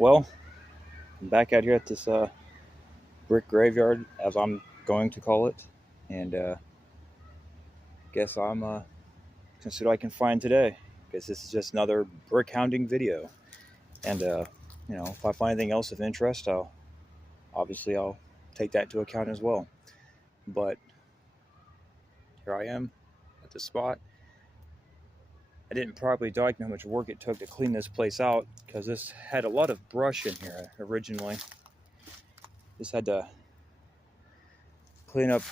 Well, I'm back out here at this brick graveyard, as I'm going to call it, and guess I'm gonna see what I can find today. Because this is just another brick hounding video, and if I find anything else of interest, I'll take that into account as well. But here I am at the spot. I didn't properly document how much work it took to clean this place out because this had a lot of brush in here originally. Just had to clean up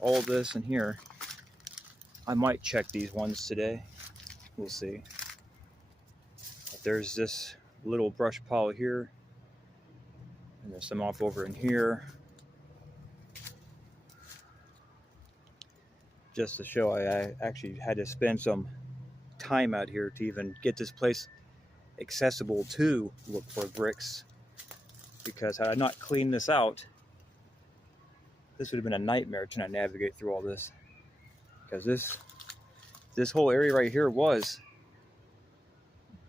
all this in here. I might check these ones today. We'll see. But there's this little brush pile here, and there's some off over in here. Just to show, I actually had to spend some time out here to even get this place accessible to look for bricks, because had I not cleaned this out, this would have been a nightmare trying to navigate through all this, because this whole area right here was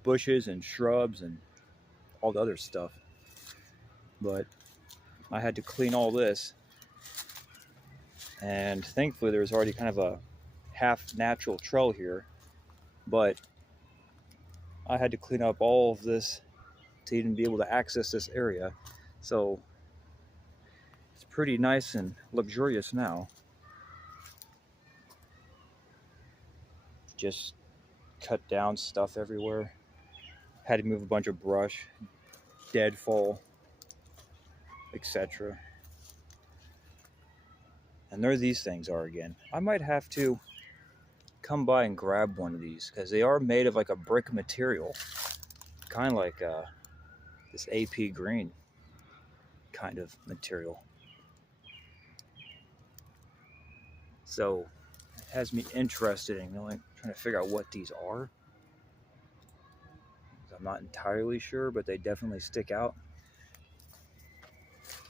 bushes and shrubs and all the other stuff. But I had to clean all this, and thankfully there was already kind of a half natural trail here, but I had to clean up all of this to even be able to access this area. So it's pretty nice and luxurious now. Just cut down stuff everywhere. Had to move a bunch of brush, deadfall, etc. And there these things are again. I might have to come by and grab one of these, because they are made of like a brick material, kind of like this AP green kind of material. So it has me interested in trying to figure out what these are. I'm not entirely sure, but they definitely stick out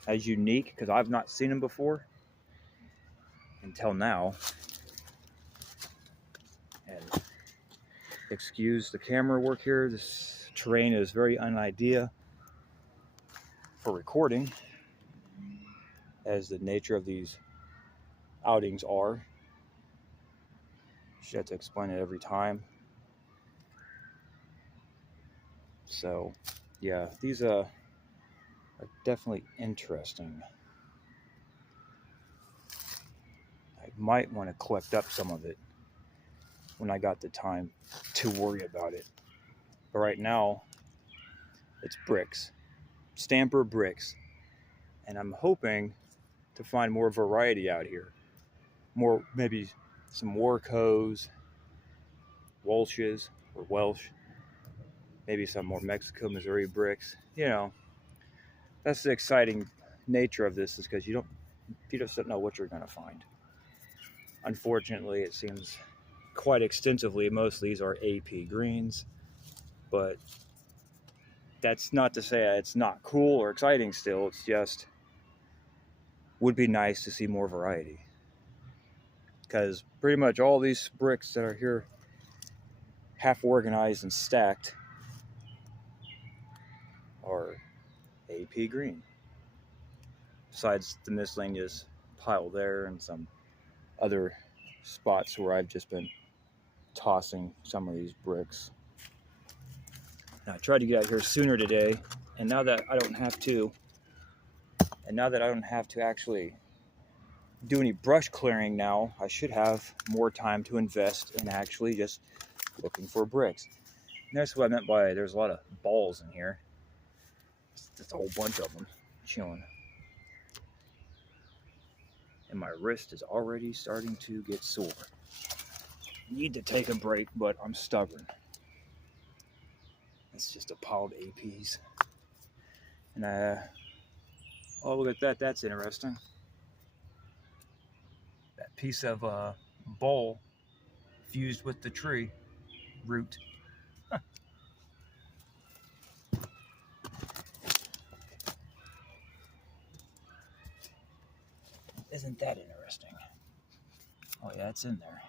as unique, because I've not seen them before until now. And excuse the camera work here. This terrain is very unideal for recording, as the nature of these outings are. Should have to explain it every time. So yeah, these are definitely interesting. I might want to collect up some of it when I got the time to worry about it. But right now, it's bricks, stamper bricks, and I'm hoping to find more variety out here. More, maybe some Warcos, Welches or Welsh, maybe some more Mexico, Missouri bricks. That's the exciting nature of this, is because you just don't know what you're going to find. Unfortunately, it seems quite extensively most of these are AP greens, but that's not to say it's not cool or exciting still. It's just would be nice to see more variety, because pretty much all these bricks that are here half organized and stacked are AP green, besides the miscellaneous pile there and some other spots where I've just been tossing some of these bricks. And I tried to get out here sooner today, and now that I don't have to actually do any brush clearing now, I should have more time to invest in actually just looking for bricks. And that's what I meant by there's a lot of balls in here. Just a whole bunch of them chilling. And my wrist is already starting to get sore. Need to take a break, but I'm stubborn. It's just a pile of APs. And oh, look at that. That's interesting. That piece of bowl fused with the tree root. Isn't that interesting? Oh yeah, it's in there.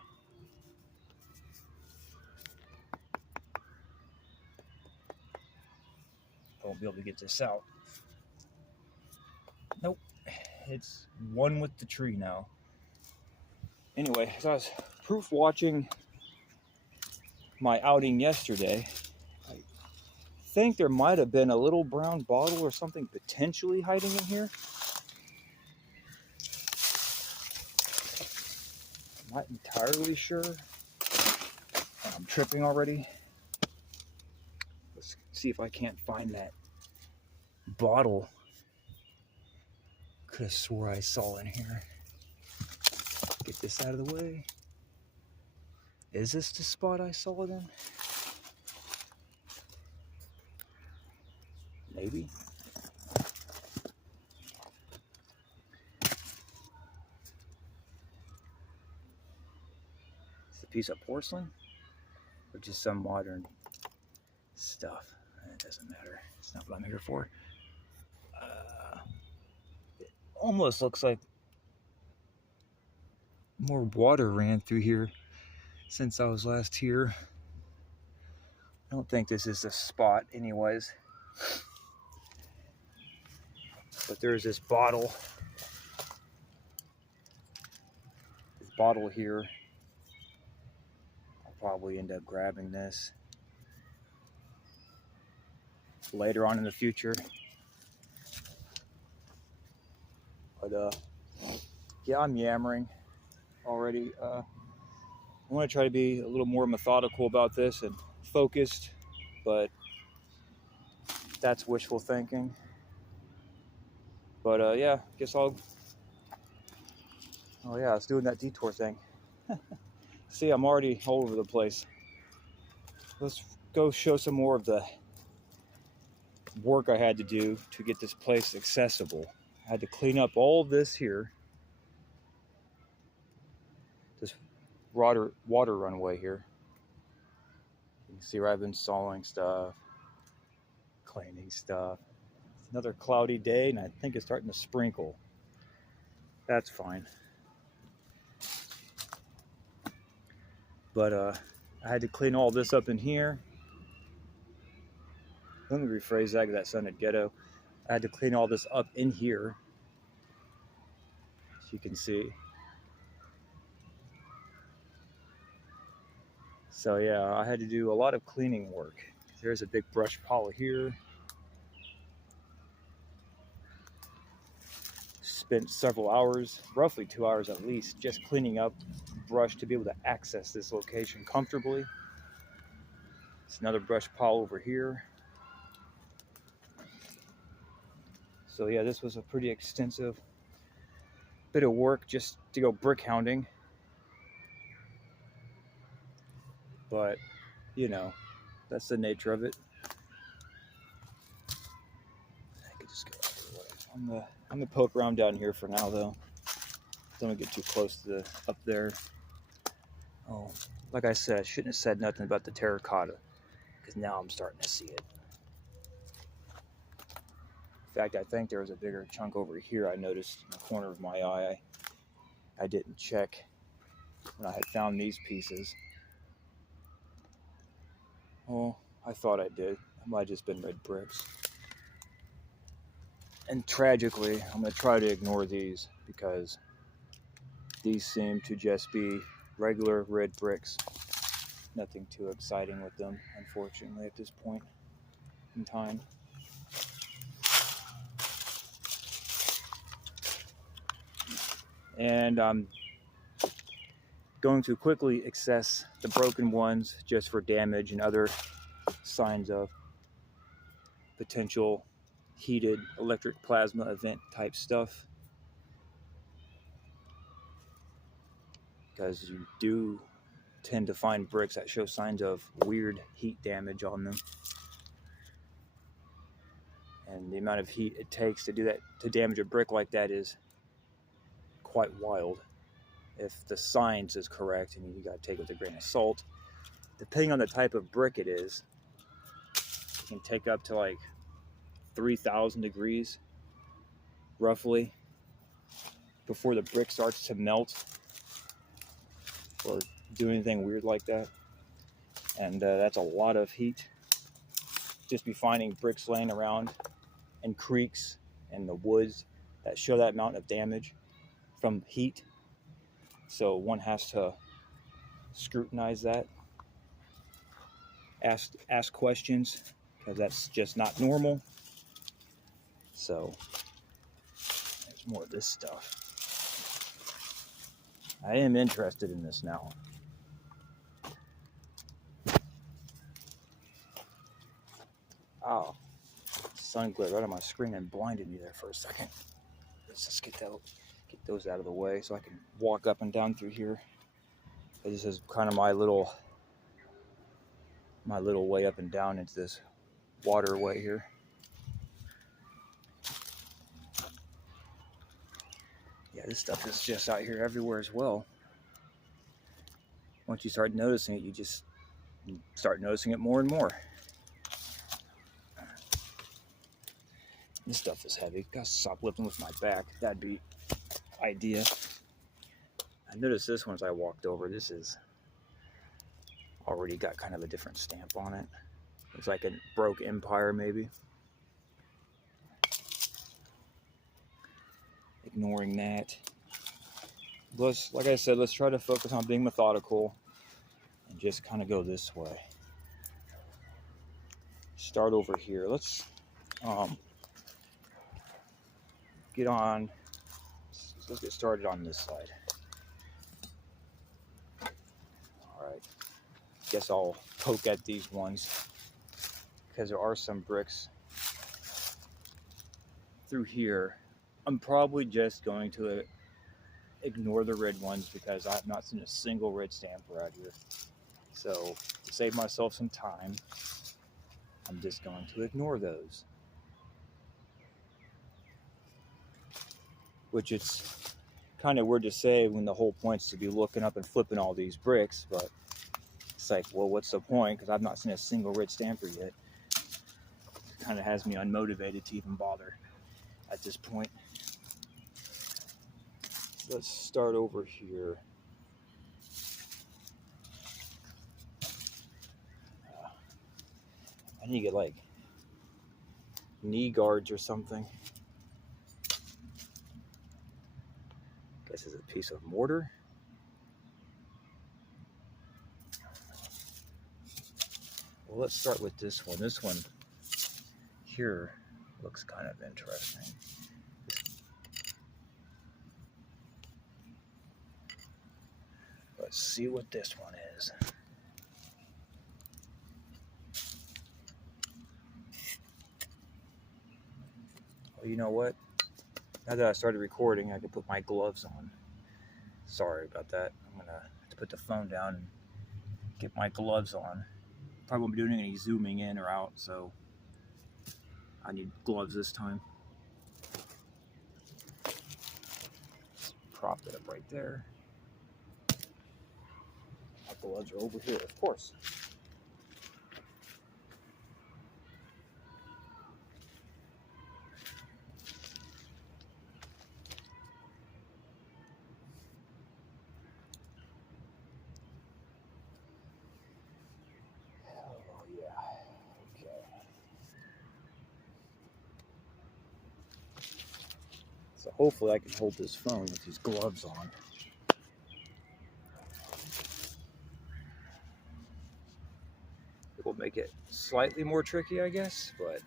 won't be able to get this out. Nope, it's one with the tree now. Anyway, as I was proof watching my outing yesterday, I think there might have been a little brown bottle or something potentially hiding in here. I'm not entirely sure. I'm tripping already. Let's see if I can't find that bottle. Could have swore I saw in here. Get this out of the way. Is this the spot I saw it in? Maybe. It's a piece of porcelain or just some modern stuff. It doesn't matter. It's not what I'm here for. It almost looks like more water ran through here since I was last here. I don't think this is the spot anyways. But there's this bottle. This bottle here. I'll probably end up grabbing this later on in the future. But yeah, I'm yammering already. I want to try to be a little more methodical about this and focused, but that's wishful thinking. But yeah, guess I'll. Oh yeah, I was doing that detour thing. See, I'm already all over the place. Let's go show some more of the work I had to do to get this place accessible. I had to clean up all this here. This water runway here. You can see where I've been installing stuff, cleaning stuff. It's another cloudy day, and I think it's starting to sprinkle. That's fine. But I had to clean all this up in here. Let me rephrase that because that sounded ghetto. I had to clean all this up in here, as you can see. So yeah, I had to do a lot of cleaning work. There's a big brush pile here. Spent several hours, roughly 2 hours at least, just cleaning up brush to be able to access this location comfortably. It's another brush pile over here. So yeah, this was a pretty extensive bit of work just to go brick hounding. But, you know, that's the nature of it. I could just go out of the way. I'm gonna poke around down here for now, though. Don't get too close to the up there. Oh, like I said, I shouldn't have said nothing about the terracotta, because now I'm starting to see it. In fact, I think there was a bigger chunk over here I noticed in the corner of my eye. I didn't check when I had found these pieces. Well, I thought I did. It might have just been red bricks. And tragically, I'm going to try to ignore these because these seem to just be regular red bricks. Nothing too exciting with them, unfortunately, at this point in time. And I'm going to quickly assess the broken ones just for damage and other signs of potential heated electric plasma event type stuff, because you do tend to find bricks that show signs of weird heat damage on them, and the amount of heat it takes to do that, to damage a brick like that, is quite wild if the science is correct, and you got to take it with a grain of salt. Depending on the type of brick it is, it can take up to like 3,000 degrees roughly before the brick starts to melt or do anything weird like that. And that's a lot of heat. just be finding bricks laying around and creeks and the woods that show that amount of damage from heat. So one has to scrutinize that, ask questions, because that's just not normal. So there's more of this stuff. I am interested in this now. Oh, sun glared right on my screen and blinded me there for a second. Let's just get those out of the way so I can walk up and down through here. This is kind of my little way up and down into this waterway here. Yeah, this stuff is just out here everywhere as well. Once you start noticing it, you just start noticing it more and more. This stuff is heavy. Gotta stop lifting with my back. That'd be idea. I noticed this one as I walked over. This is already got kind of a different stamp on it. Looks like a broke empire, maybe. Ignoring that. Like I said, let's try to focus on being methodical and just kind of go this way. Start over here. Let's let's get started on this side. All right. Guess I'll poke at these ones because there are some bricks through here. I'm probably just going to ignore the red ones because I've not seen a single red stamp around here. So to save myself some time, I'm just going to ignore those. Which it's kind of weird to say when the whole point's to be looking up and flipping all these bricks, but it's like, well, what's the point? Because I've not seen a single red stamper yet. It kind of has me unmotivated to even bother at this point. So let's start over here. I need to get like knee guards or something. This is a piece of mortar. Well, let's start with this one. This one here looks kind of interesting. Let's see what this one is. Well, you know what? Now that I started recording, I can put my gloves on. Sorry about that. I'm gonna have to put the phone down and get my gloves on. Probably won't be doing any zooming in or out, so I need gloves this time. Just prop it up right there. My gloves are over here, of course. So hopefully I can hold this phone with these gloves on. It will make it slightly more tricky, I guess, but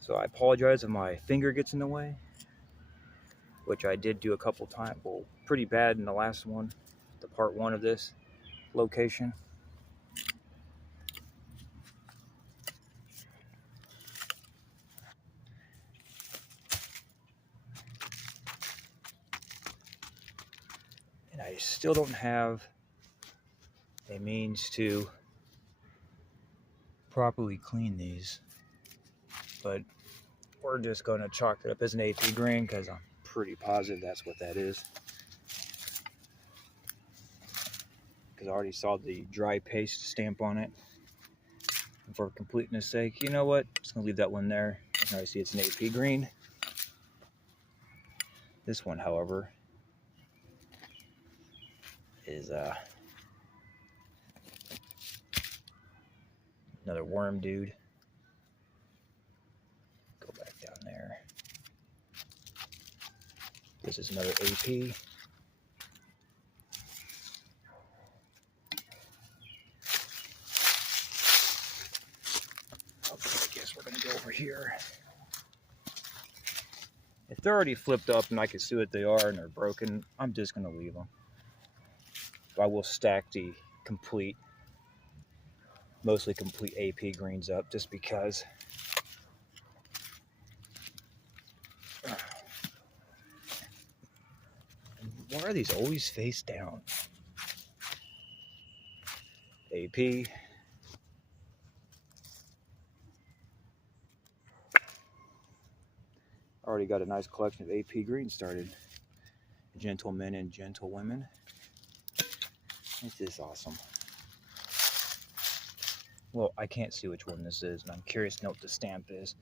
so I apologize if my finger gets in the way, which I did do a couple times. Well, pretty bad in the last one, the part one of this location. And I still don't have a means to properly clean these, but we're just going to chalk it up as an AP green because I'm pretty positive that's what that is. Because I already saw the dry paste stamp on it. And for completeness sake, you know what? I'm just going to leave that one there. I can already see it's an AP green. This one, however, is Another worm dude. Go back down there. This is another AP. Okay, I guess we're gonna go over here. If they're already flipped up and I can see what they are and they're broken, I'm just gonna leave them. But I will stack the complete, mostly complete AP greens up just because. Why are these always face down? AP. Already got a nice collection of AP greens started. Gentlemen and gentlewomen. This is awesome. Well, I can't see which one this is, and I'm curious to know what the stamp is.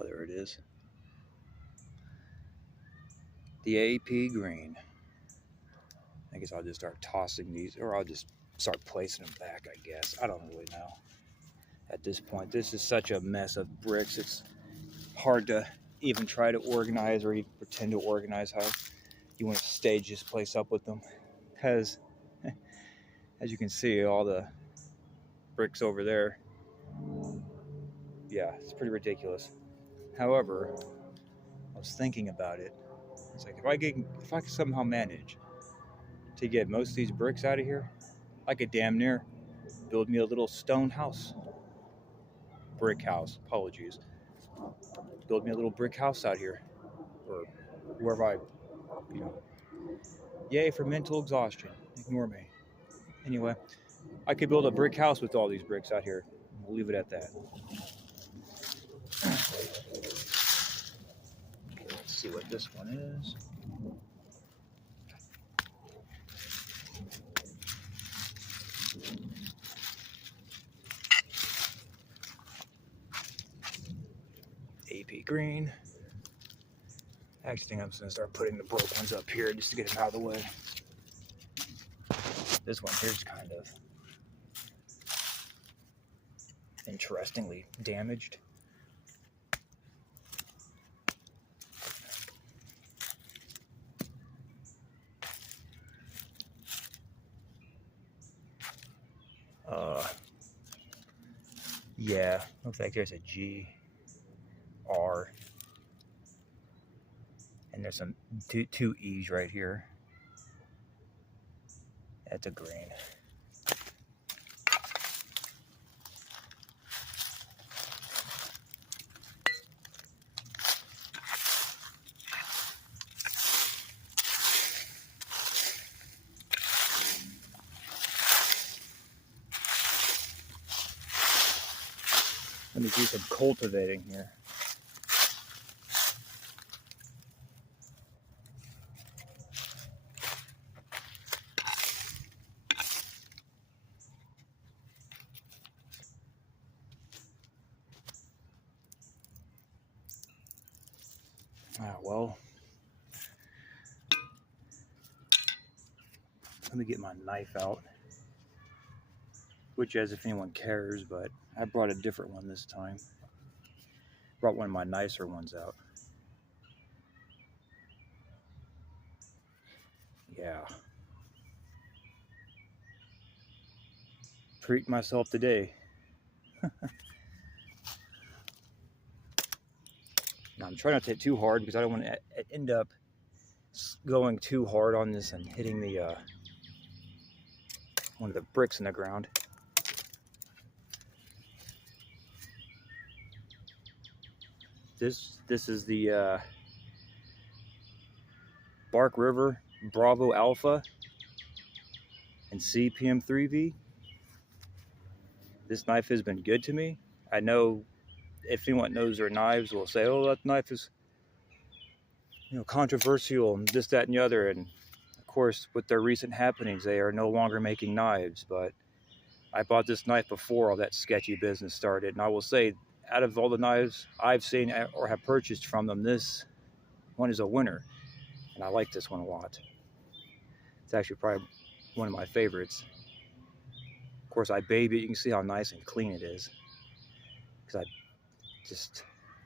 Oh, there it is. The AP green. I guess I'll just start tossing these, or I'll just start placing them back, I guess. I don't really know. At this point, this is such a mess of bricks. It's hard to even try to organize or even pretend to organize how you want to stage this place up with them. Because, as you can see, all the bricks over there, yeah, it's pretty ridiculous. However, I was thinking about it. It's like, if I could somehow manage to get most of these bricks out of here, I could damn near build me a little stone house. Brick house, apologies. Build me a little brick house out here, or wherever I, you know. Yay for mental exhaustion. Ignore me. Anyway, I could build a brick house with all these bricks out here. We'll leave it at that. Okay, let's see what this one is. AP green. I actually think I'm just going to start putting the broke ones up here just to get them out of the way. This one here's kind of interestingly damaged. Yeah, looks like there's a G, R, and there's some two E's right here. That's a green. Let me do some cultivating here. Well, let me get my knife out, which, as if anyone cares, but I brought a different one this time. Brought one of my nicer ones out. Yeah. Treat myself today. Now, I'm trying not to hit too hard because I don't want to end up going too hard on this and hitting the one of the bricks in the ground. This is the Bark River Bravo Alpha and CPM3V. This knife has been good to me. I know if anyone knows their knives will say, oh, that knife is, controversial and this, that, and the other. And of course, with their recent happenings, they are no longer making knives. But I bought this knife before all that sketchy business started, and I will say, out of all the knives I've seen or have purchased from them, this one is a winner, and I like this one a lot. It's actually probably one of my favorites. Of course, I baby it. You can see how nice and clean it is, because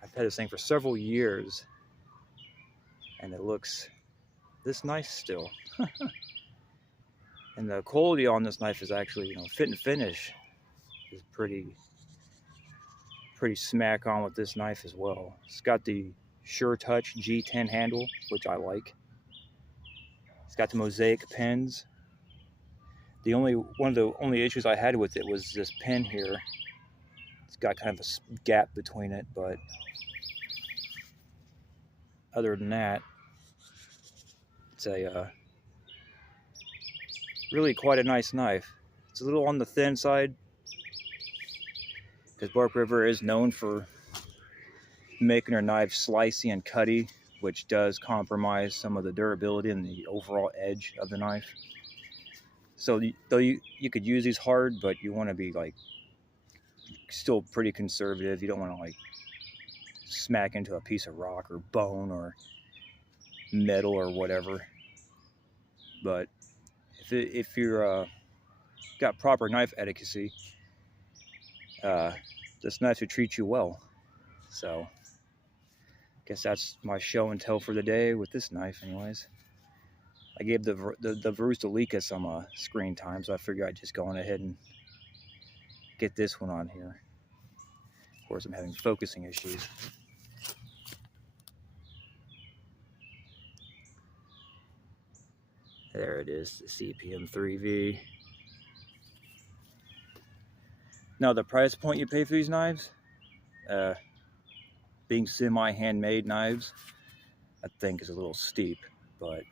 I've had this thing for several years, and it looks this nice still. And the quality on this knife is actually, fit and finish is pretty smack on with this knife as well. It's got the Sure Touch G10 handle, which I like. It's got the mosaic pins. One of the only issues I had with it was this pin here. It's got kind of a gap between it, but other than that, it's a really quite a nice knife. It's a little on the thin side, because Bark River is known for making their knives slicey and cutty, which does compromise some of the durability and the overall edge of the knife. So though you could use these hard, but you want to be like still pretty conservative. You don't want to like smack into a piece of rock or bone or metal or whatever. But if you're got proper knife etiquette, this knife should treat you well. So I guess that's my show and tell for the day with this knife anyways. I gave the Ichoús&Diakymánseis some screen time, so I figured I'd just go on ahead and get this one on here. Of course, I'm having focusing issues. There it is, the CPM3V. Now, the price point you pay for these knives, being semi-handmade knives, I think is a little steep, but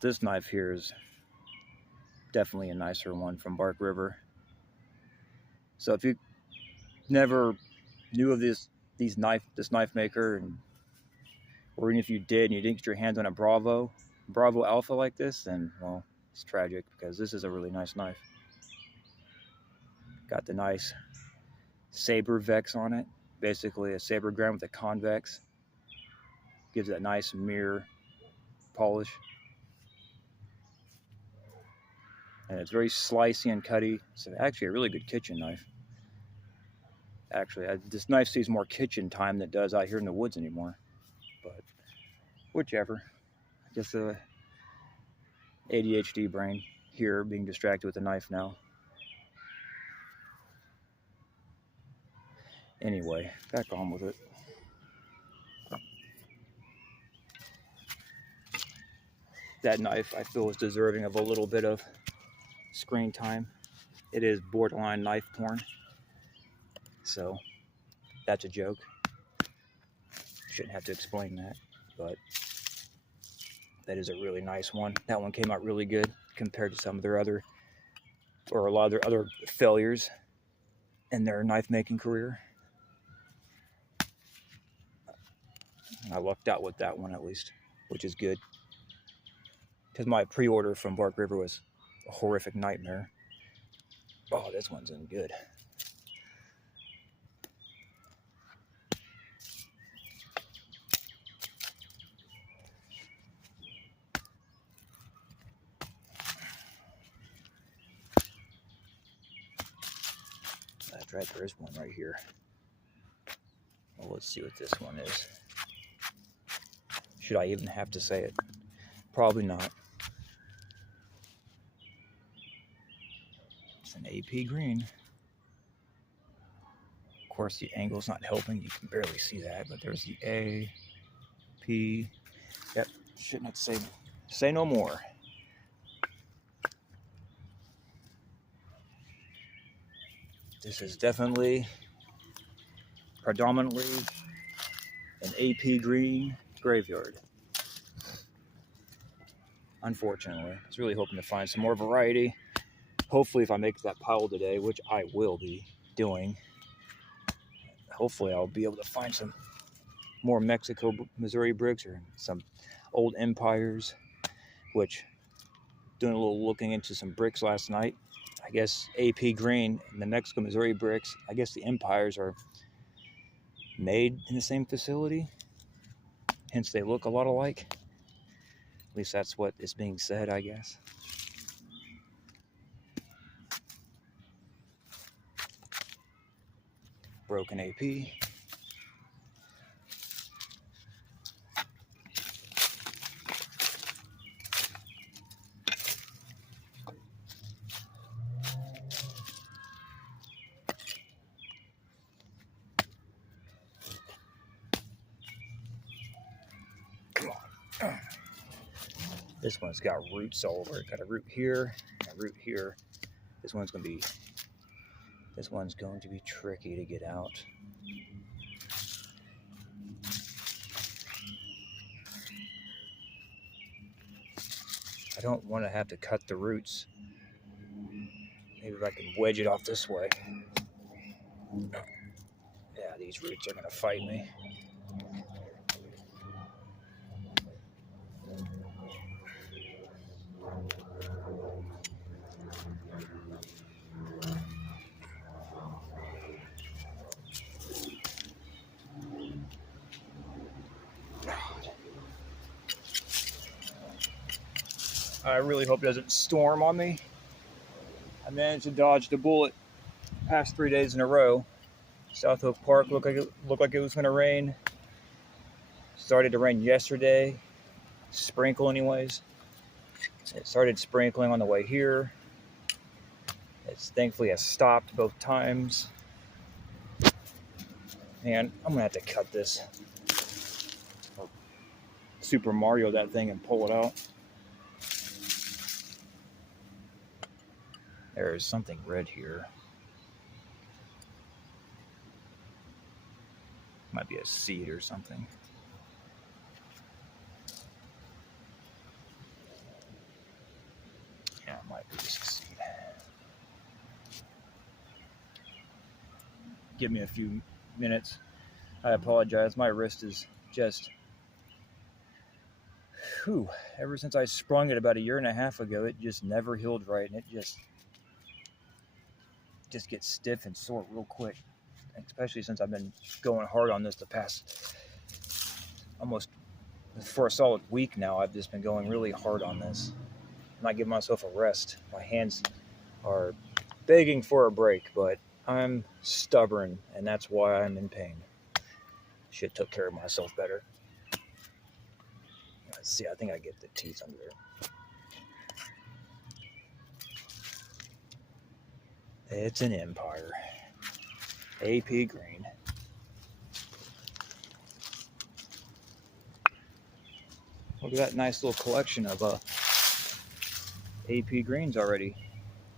this knife here is definitely a nicer one from Bark River. So if you never knew of this knife maker, or even if you did and you didn't get your hands on a Bravo Alpha like this, then well, it's tragic, because this is a really nice knife. Got the nice saber vex on it, basically a saber ground with a convex. Gives that nice mirror polish. And it's very slicey and cutty. It's actually a really good kitchen knife. Actually, this knife sees more kitchen time than it does out here in the woods anymore. But whichever. I guess the ADHD brain here, being distracted with the knife now. Anyway, back on with it. That knife, I feel, is deserving of a little bit of screen time. It is borderline knife porn. So, that's a joke. Shouldn't have to explain that, but that is a really nice one. That one came out really good compared to some of their a lot of their other failures in their knife making career. I lucked out with that one at least, which is good, because my pre-order from Bark River was a horrific nightmare. Oh, this one's in good. That's right, there is one right here. Well, let's see what this one is. Should I even have to say it? Probably not. It's an AP green. Of course, the angle's not helping. You can barely see that, but there's the A, P. Yep, shouldn't have to say no more. This is definitely predominantly an AP green graveyard. Unfortunately, I was really hoping to find some more variety. Hopefully, if I make that pile today, which I will be doing, hopefully I'll be able to find some more Mexico, Missouri bricks, or some old empires, which doing a little looking into some bricks last night. I guess AP Green and the Mexico, Missouri bricks, I guess the Empires are made in the same facility. Hence they look a lot alike. At least that's what is being said, I guess. Broken AP. Come on. This one's got roots all over it. Got a root here, a root here. This one's going to be tricky to get out. I don't want to have to cut the roots. Maybe if I can wedge it off this way. Yeah, these roots are going to fight me. I really hope it doesn't storm on me. I managed to dodge the bullet past 3 days in a row. South Oak Park looked like it was going to rain. Started to rain yesterday. Sprinkle anyways. It started sprinkling on the way here. It's thankfully has stopped both times. Man, I'm going to have to cut this. Or Super Mario that thing and pull it out. There's something red here. Might be a seed or something. Yeah, it might be just a seed. Give me a few minutes. I apologize. My wrist is just... Whew. Ever since I sprung it about 1.5 years ago, it just never healed right, and it just gets stiff and sore real quick. Especially since I've been going hard on this the past almost for a solid week now. I've just been going really hard on this. I'm not giving myself a rest. My hands are begging for a break, but I'm stubborn, and that's why I'm in pain. Should took care of myself better. Let's see, I think I get the teeth under there. It's an Empire. AP Green. Look at that nice little collection of AP Greens already.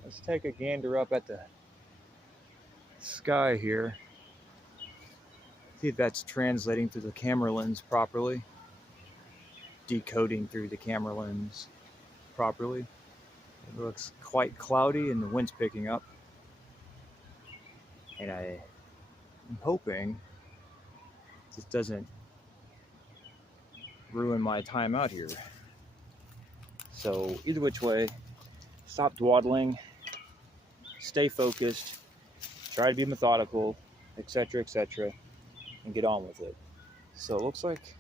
Let's take a gander up at the sky here. See if that's translating through the camera lens properly. Decoding through the camera lens properly. It looks quite cloudy and the wind's picking up. And I'm hoping this doesn't ruin my time out here. So either which way, stop dawdling, stay focused, try to be methodical, etc., and get on with it. So it looks like,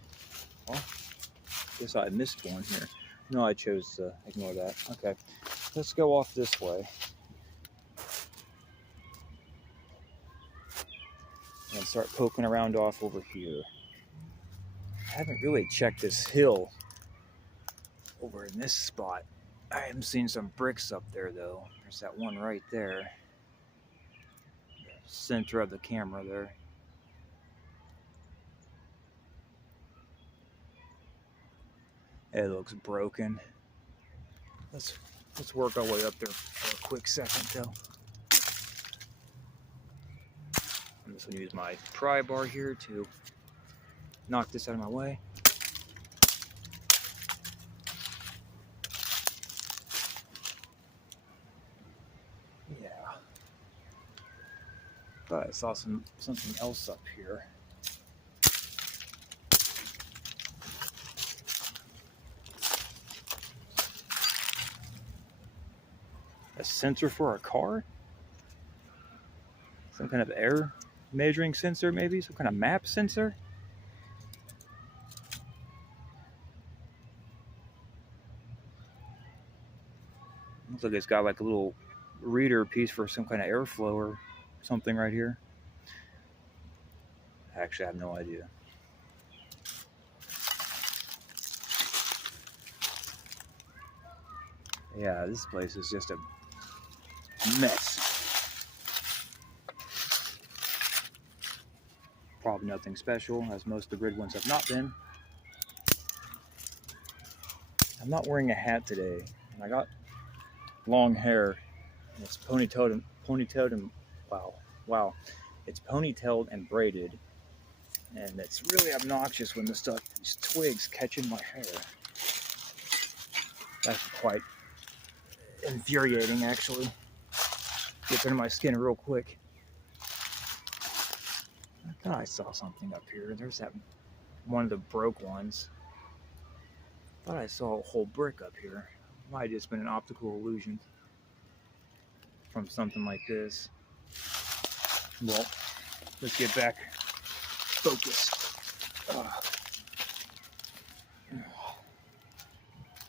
well, I guess I missed one here. No, I chose to ignore that. Okay, let's go off this way. And start poking around off over here. I haven't really checked this hill over in this spot. I am seeing some bricks up there though. There's that one right there. Center of the camera there. It looks broken. Let's work our way up there for a quick second though. I'm just going to use my pry bar here to knock this out of my way. Yeah. But I saw something else up here. sensor for a car? Some kind of air measuring sensor, maybe? Some kind of map sensor? Looks like it's got like a little reader piece for some kind of airflow or something right here. Actually, I have no idea. Yeah, this place is just a mess. Probably nothing special, as most of the grid ones have not been. I'm not wearing a hat today, and I got long hair, and it's ponytailed and wow, it's ponytailed and braided, and it's really obnoxious when these twigs catch in my hair. That's quite infuriating, actually. Gets under my skin real quick. I thought I saw something up here. There's that one of the broke ones. I thought I saw a whole brick up here. Might have just been an optical illusion from something like this. Well, let's get back focused.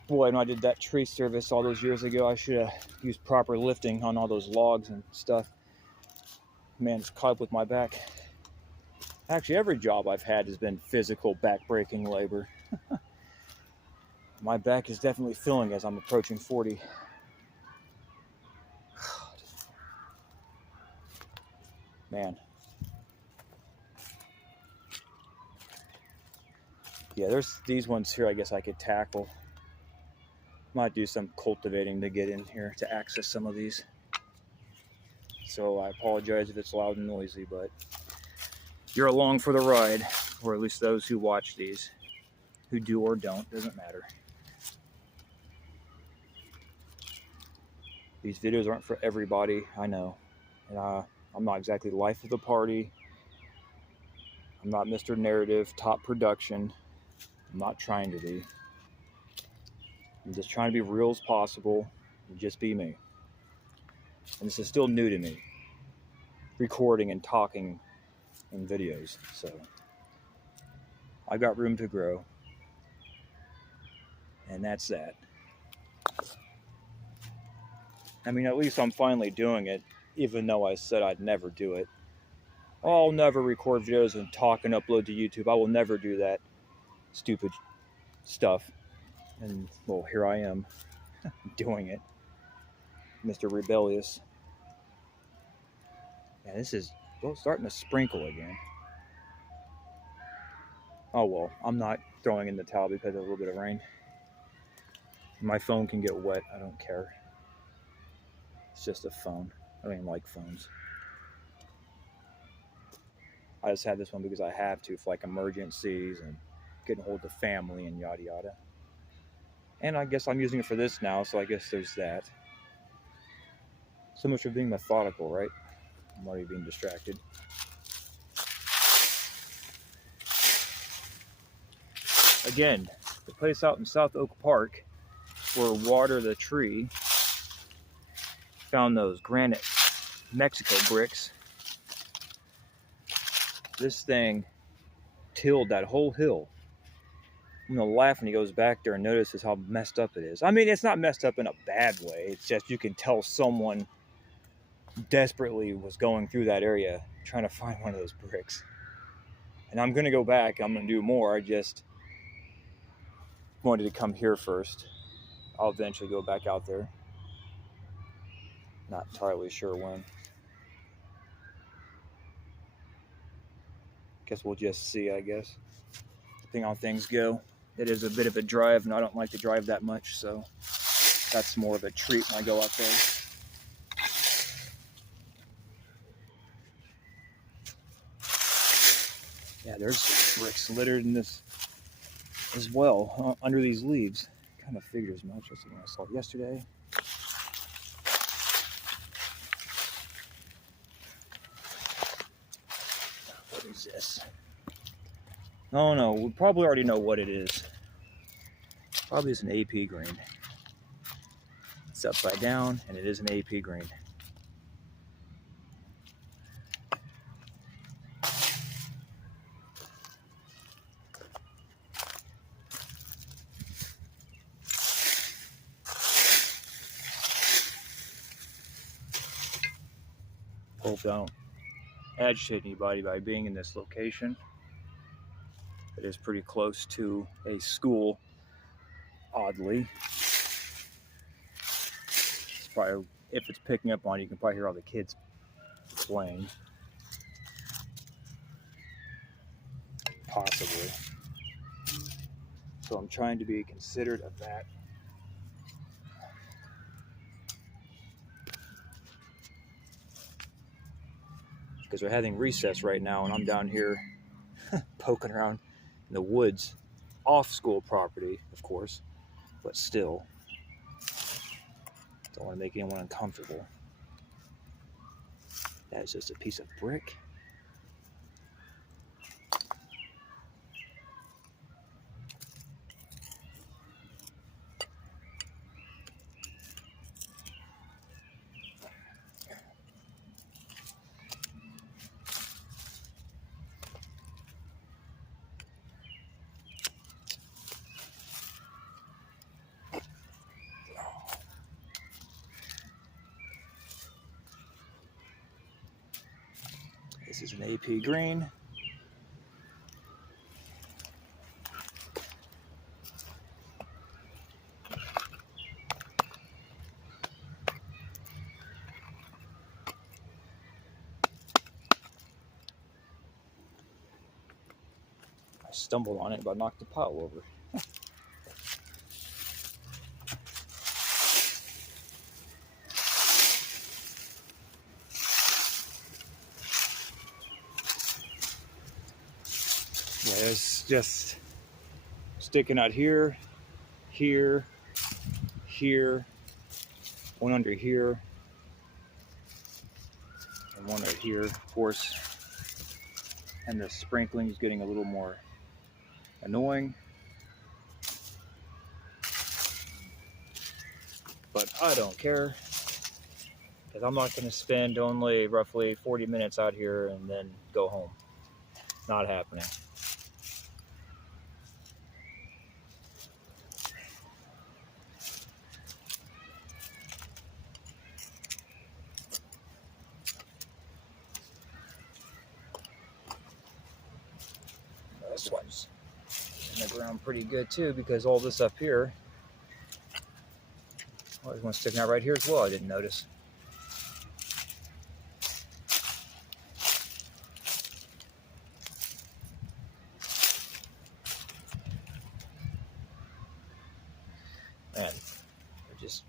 Boy, when I did that tree service all those years ago, I should have used proper lifting on all those logs and stuff. Man, it's caught up with my back. Actually, every job I've had has been physical, back-breaking labor. My back is definitely feeling as I'm approaching 40. Man. Yeah, there's these ones here I guess I could tackle. Might do some cultivating to get in here to access some of these. So I apologize if it's loud and noisy, but you're along for the ride, or at least those who watch these. Who do or don't, doesn't matter. These videos aren't for everybody, I know. And, I'm not exactly life of the party. I'm not Mr. Narrative, top production. I'm not trying to be. I'm just trying to be real as possible and just be me. And this is still new to me, recording and talking in videos. So I've got room to grow. And that's that. I mean, at least I'm finally doing it, even though I said I'd never do it. I'll never record videos and talk and upload to YouTube. I will never do that stupid stuff. And, well, here I am doing it. Mr. Rebellious. Yeah, this is starting to sprinkle again. Oh well, I'm not throwing in the towel because of a little bit of rain. My phone can get wet, I don't care. It's just a phone. I don't even like phones. I just have this one because I have to for like emergencies and getting hold of family and yada yada. And I guess I'm using it for this now, so I guess there's that. So much for being methodical, right? I'm already being distracted. Again, the place out in South Oak Park where water the tree found those granite Mexico bricks. This thing tilled that whole hill. I'm gonna laugh when he goes back there and notices how messed up it is. I mean, it's not messed up in a bad way. It's just you can tell someone desperately was going through that area trying to find one of those bricks. And I'm gonna go back. I'm gonna do more. I just wanted to come here first. I'll eventually go back out there. Not entirely sure when. Guess we'll just see, I guess. Depending on how things go. It is a bit of a drive, and I don't like to drive that much, so that's more of a treat when I go out there. Yeah, there's bricks littered in this as well, under these leaves. Kind of figured as much as when I saw it yesterday. What is this? Oh no, we probably already know what it is. Probably is an AP green. It's upside down, and it is an AP green. Hope I don't agitate anybody by being in this location. It is pretty close to a school, oddly. It's probably, if it's picking up on you, can probably hear all the kids playing. Possibly. So I'm trying to be considerate of that. Because we're having recess right now, and I'm down here poking around in the woods, off school property, of course, but still, don't want to make anyone uncomfortable. That is just a piece of brick. This is an AP green. I stumbled on it, but knocked the pile over. Yeah, it's just sticking out here, here, here, one under here, and one right here, of course. And the sprinkling is getting a little more annoying. But I don't care, because I'm not going to spend only roughly 40 minutes out here and then go home. Not happening. This one's in the ground pretty good too, because all this up here, oh, there's one sticking out right here as well, I didn't notice. Man, they're just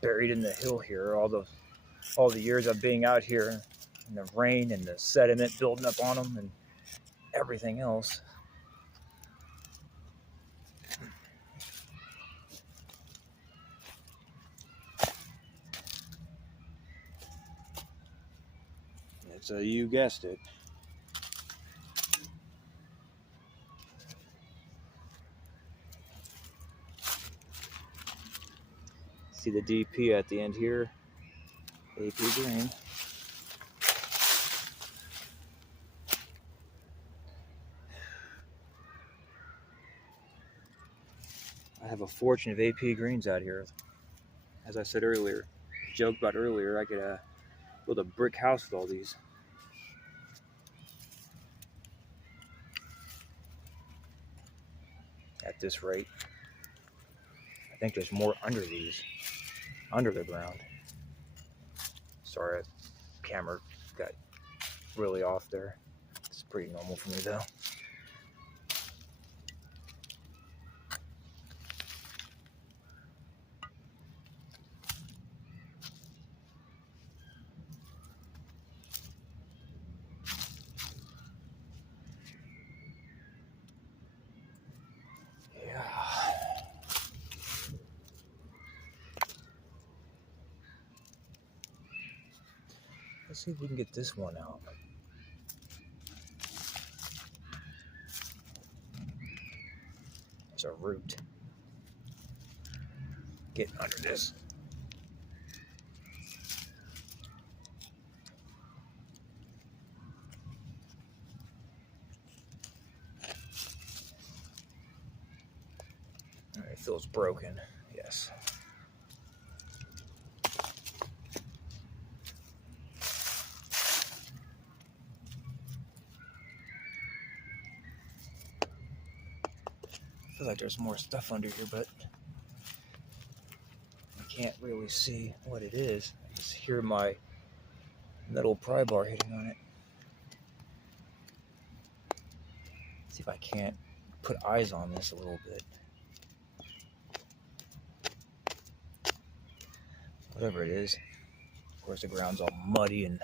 buried in the hill here. All the years of being out here, and the rain and the sediment building up on them and everything else. It's you guessed it. See the DP at the end here, AP green. I have a fortune of AP greens out here. As I said earlier, joked about earlier, I could build a brick house with all these. At this rate, I think there's more under these, under the ground. Sorry, the camera got really off there. It's pretty normal for me though. Let's see if we can get this one out. There's a root getting under this. feels broken. Yes. I feel like there's more stuff under here, but I can't really see what it is. I just hear my metal pry bar hitting on it. See if I can't put eyes on this a little bit. Whatever it is. Of course, the ground's all muddy and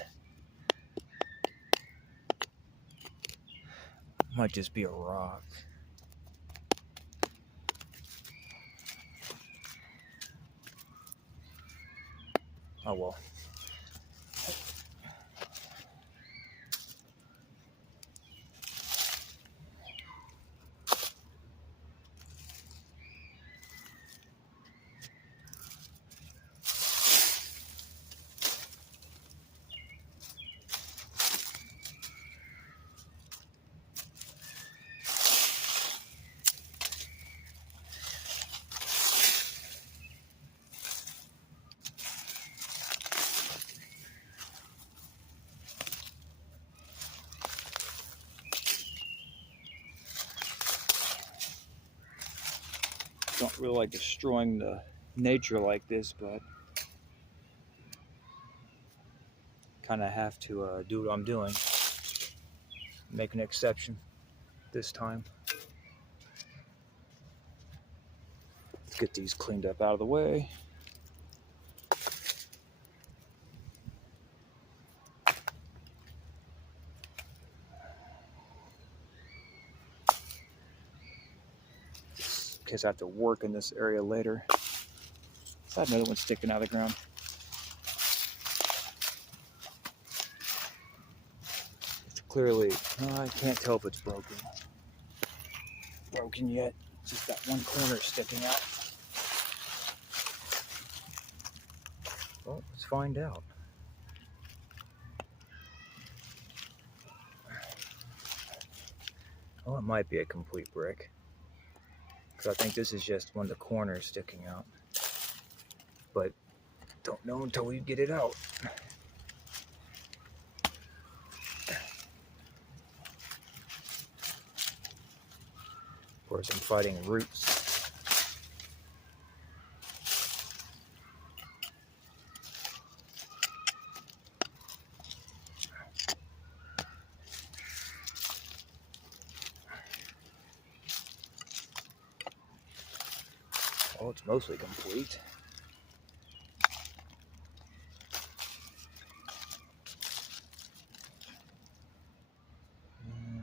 might just be a rock. Oh well. Don't really like destroying the nature like this, but kind of have to do what I'm doing. Make an exception this time. Let's get these cleaned up out of the way. In case I have to work in this area later. I have another one sticking out of the ground. It's clearly, I can't tell if it's broken yet. Just that one corner sticking out. Well, let's find out. Oh, it might be a complete brick. Because I think this is just one of the corners sticking out. But don't know until we get it out. Of course, I'm fighting roots. Oh, it's mostly complete.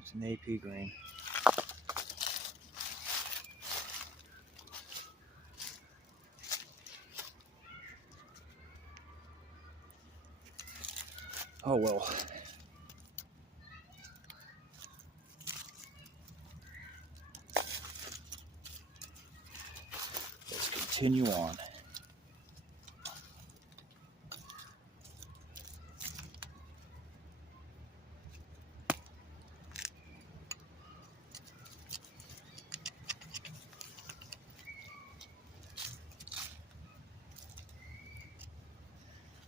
It's an AP green. Oh well. Let's continue on.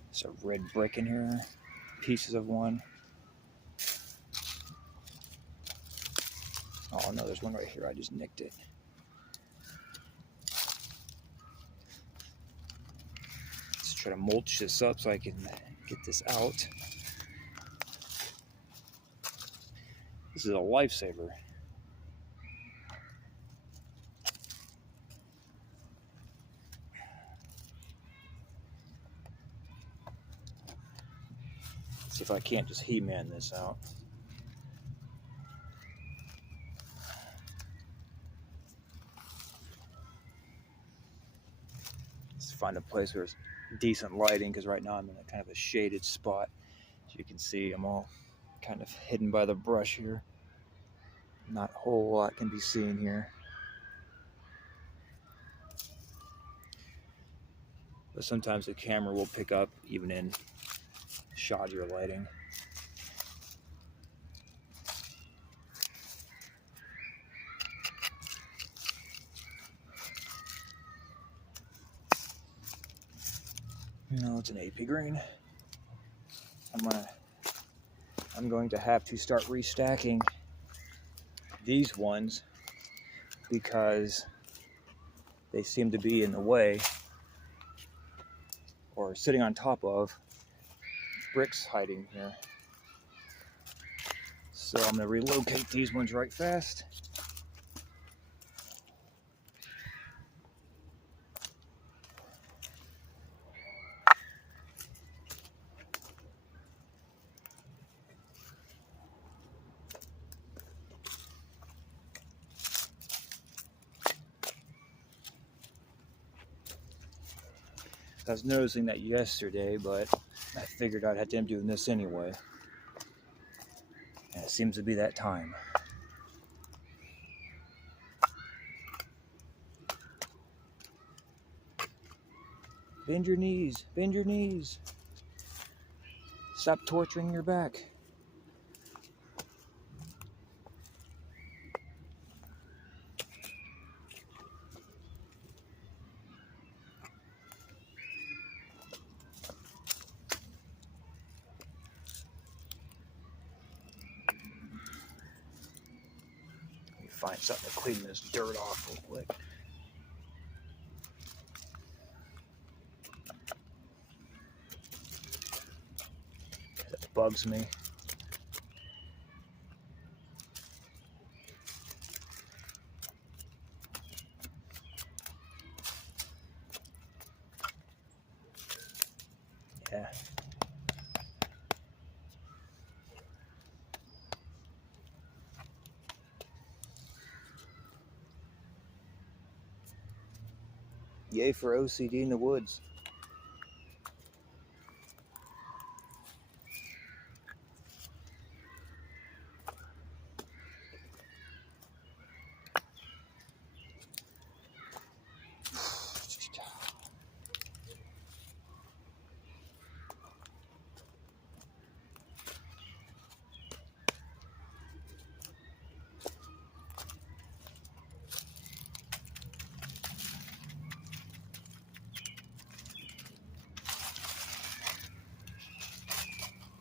There's a red brick in here. Pieces of one. Oh no, there's one right here. I just nicked it. Let's try to mulch this up so I can get this out. This is a lifesaver. See if I can't just He-Man this out. Let's find a place where there's decent lighting, because right now I'm in a kind of a shaded spot. As you can see, I'm all kind of hidden by the brush here. Not a whole lot can be seen here. But sometimes the camera will pick up even in shoddier lighting. No, it's an AP green. I'm going to have to start restacking these ones because they seem to be in the way or sitting on top of bricks hiding here. So I'm going to relocate these ones right fast. I was noticing that yesterday, but I figured I'd have to end up doing this anyway. And it seems to be that time. Bend your knees, bend your knees. Stop torturing your back. Let me find something to clean this dirt off real quick. That bugs me. Yeah. Yay for OCD in the woods.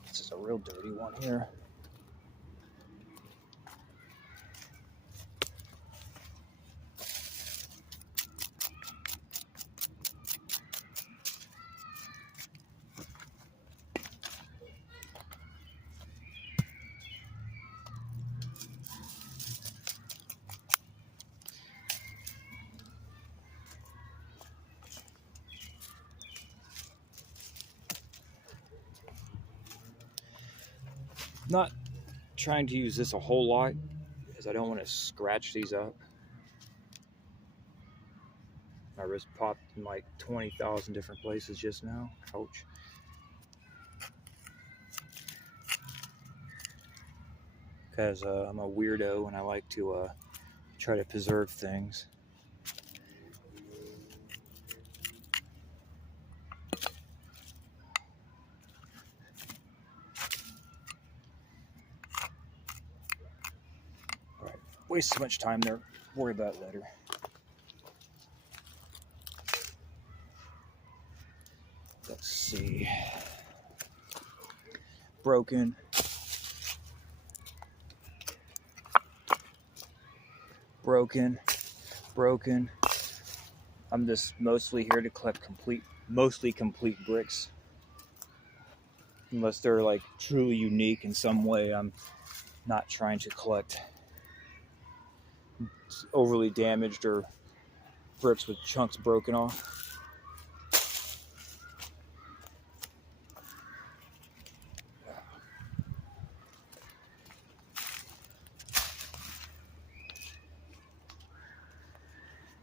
This is a real dirty one here. Not trying to use this a whole lot because I don't want to scratch these up. My wrist popped in like 20,000 different places just now. Ouch. Because I'm a weirdo and I like to try to preserve things. Alright, waste so much time there. Worry about it later. Let's see. Broken. Broken. Broken. I'm just mostly here to collect mostly complete bricks. Unless they're like truly unique in some way, I'm not trying to collect overly damaged or bricks with chunks broken off.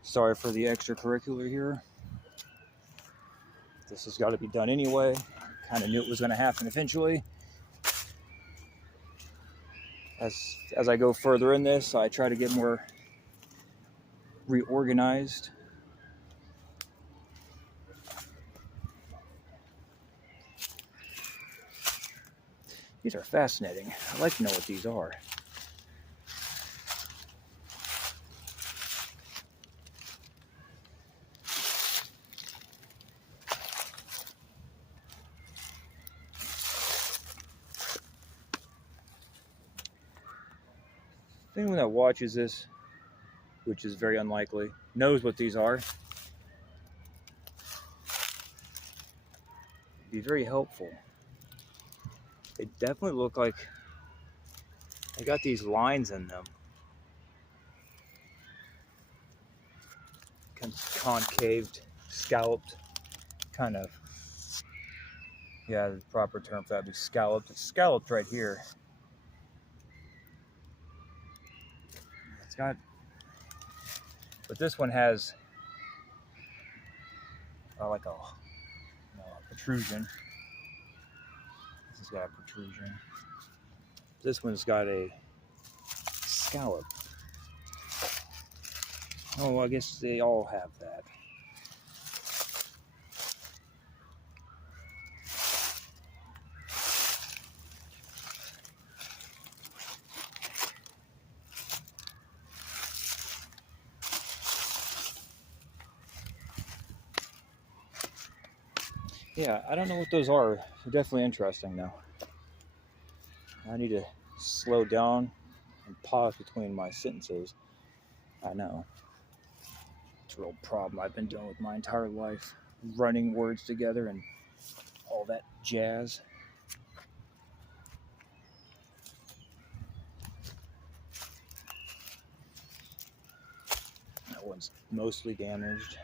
Sorry for the extracurricular here. This has got to be done anyway. Kind of knew it was going to happen eventually. As I go further in this, I try to get more reorganized. These are fascinating. I'd like to know what these are. anyone that watches this, which is very unlikely, knows what these are, it'd be very helpful. They definitely look like they got these lines in them. Concaved, scalloped, kind of. Yeah, the proper term for that would be scalloped. It's scalloped right here. It's got, but this one has like a protrusion. This has got a protrusion. This one's got a scallop. Oh, well, I guess they all have that. Yeah, I don't know what those are. They're definitely interesting though. I need to slow down and pause between my sentences. I know. It's a real problem I've been dealing with my entire life. Running words together and all that jazz. That one's mostly damaged.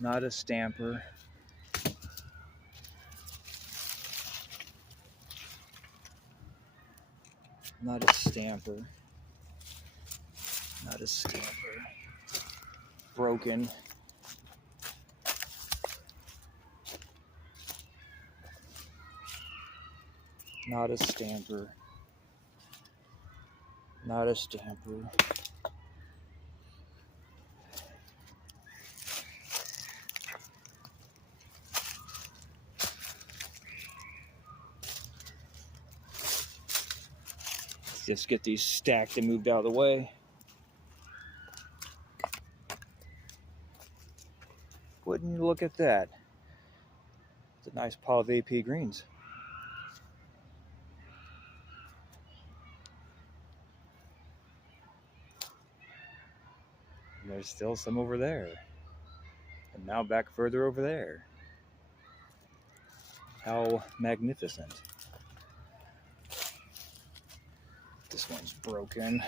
Not a stamper. Not a stamper. Not a stamper. Broken. Not a stamper. Not a stamper. Let's just get these stacked and moved out of the way. Wouldn't you look at that? It's a nice pile of AP greens. And there's still some over there. And now back further over there. How magnificent. This one's broken.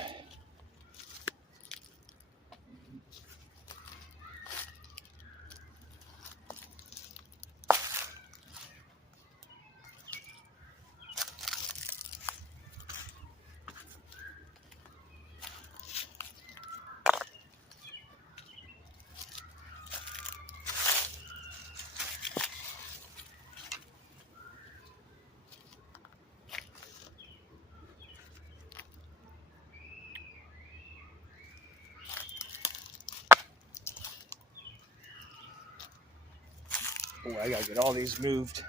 Oh, I gotta get all these moved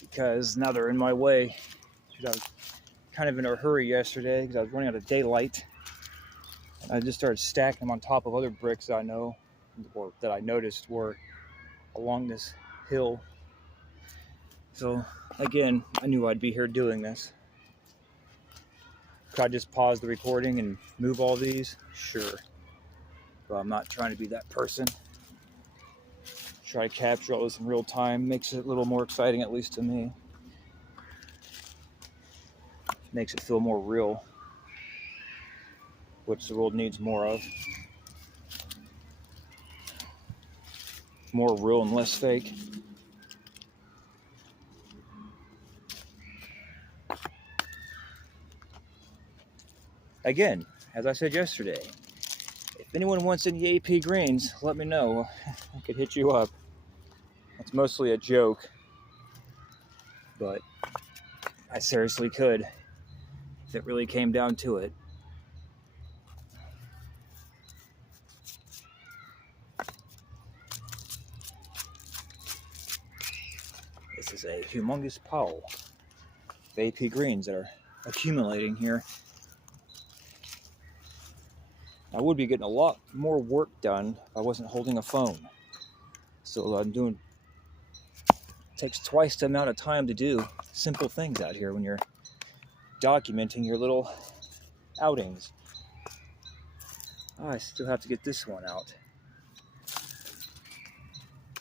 because now they're in my way. I was kind of in a hurry yesterday because I was running out of daylight. And I just started stacking them on top of other bricks I know, or that I noticed were along this hill. So again, I knew I'd be here doing this. Could I just pause the recording and move all these? Sure. But I'm not trying to be that person. Try to capture all this in real time. Makes it a little more exciting, at least to me. Makes it feel more real. Which the world needs more of. More real and less fake. Again, as I said yesterday, if anyone wants any AP greens, let me know. I could hit you up. It's mostly a joke, but I seriously could if it really came down to it. This is a humongous pile of AP greens that are accumulating here. I would be getting a lot more work done if I wasn't holding a phone. So I'm doing takes twice the amount of time to do simple things out here when you're documenting your little outings. Oh, I still have to get this one out.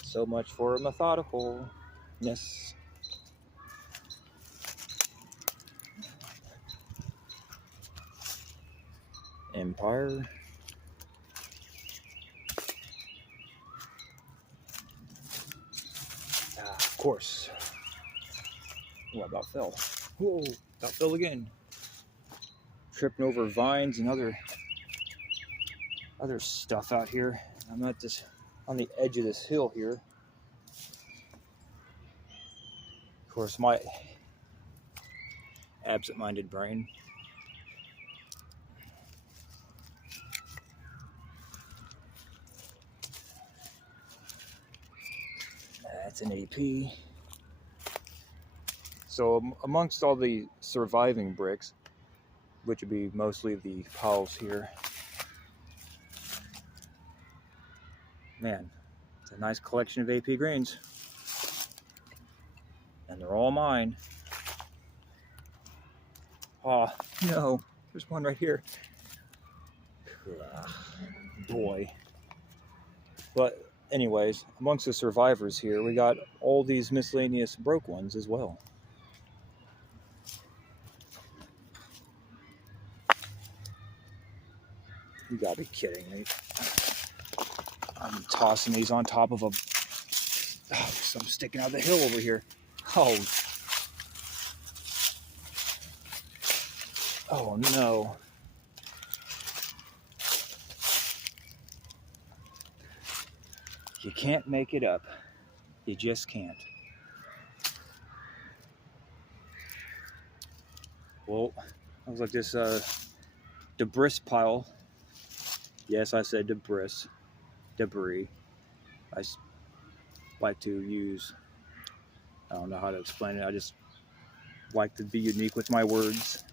So much for methodicalness. Empire. Of course. Oh, I about fell. Whoa, about fell again. Tripping over vines and other stuff out here. I'm at this on the edge of this hill here. Of course, my absent-minded brain. That's an AP. So amongst all the surviving bricks, which would be mostly the piles here, man, it's a nice collection of AP greens. And they're all mine. Oh, no, there's one right here. Boy. But anyways, amongst the survivors here, we got all these miscellaneous broke ones as well. You gotta be kidding me. I'm tossing these on top of a... Oh, some sticking out of the hill over here. Oh no. You can't make it up. You just can't. Well, I was like this debris pile. Yes, I said debris. I like to use, I don't know how to explain it. I just like to be unique with my words.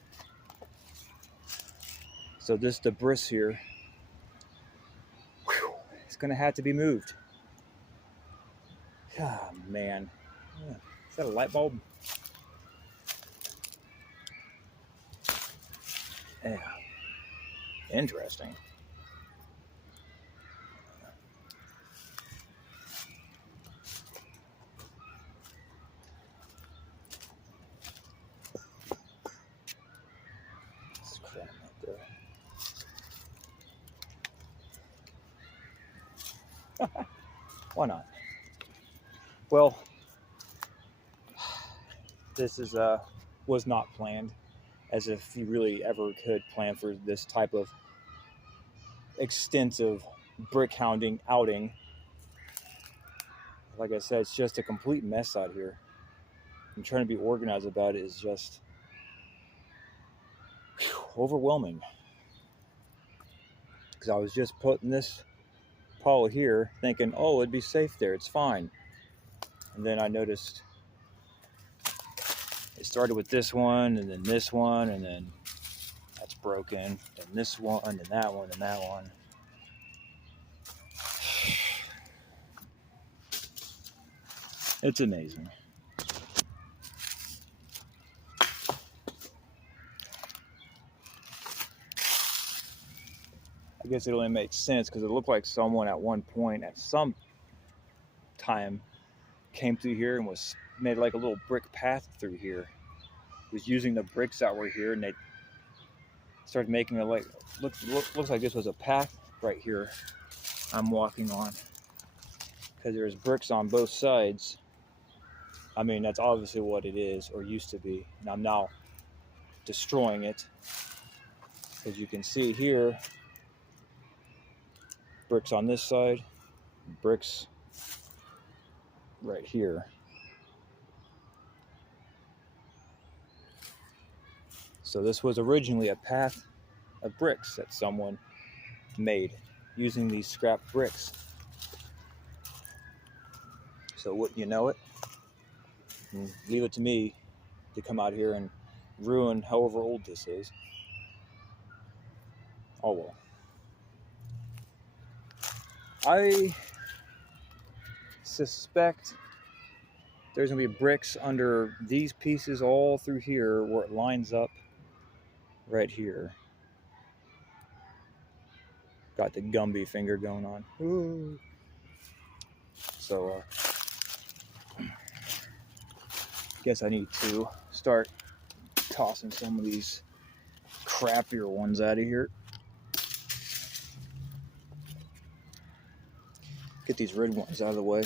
So this debris here, it's gonna have to be moved. Ah, man. Is that a light bulb? Yeah. Interesting. Let's cram that there. Why not? Well, this is was not planned, as if you really ever could plan for this type of extensive brick hounding outing. Like I said, it's just a complete mess out here. I'm trying to be organized about it is just overwhelming. Because I was just putting this pile here thinking, oh, it'd be safe there, it's fine. And then I noticed it started with this one, and then this one, and then that's broken, and this one, and that one, and that one. It's amazing. I guess it only makes sense because it looked like someone at one point, at some time, came through here and made like a little brick path through here. Was using the bricks that were here, and they started making it like looks like this was a path right here I'm walking on, because there's bricks on both sides. I mean, that's obviously what it is, or used to be, and I'm now destroying it. As you can see here, bricks on this side, bricks right here. So this was originally a path of bricks that someone made using these scrap bricks. So wouldn't you know it? And leave it to me to come out here and ruin however old this is. Oh well. I suspect there's going to be bricks under these pieces all through here where it lines up right here. Got the Gumby finger going on. Ooh. So, guess I need to start tossing some of these crappier ones out of here. Get these red ones out of the way.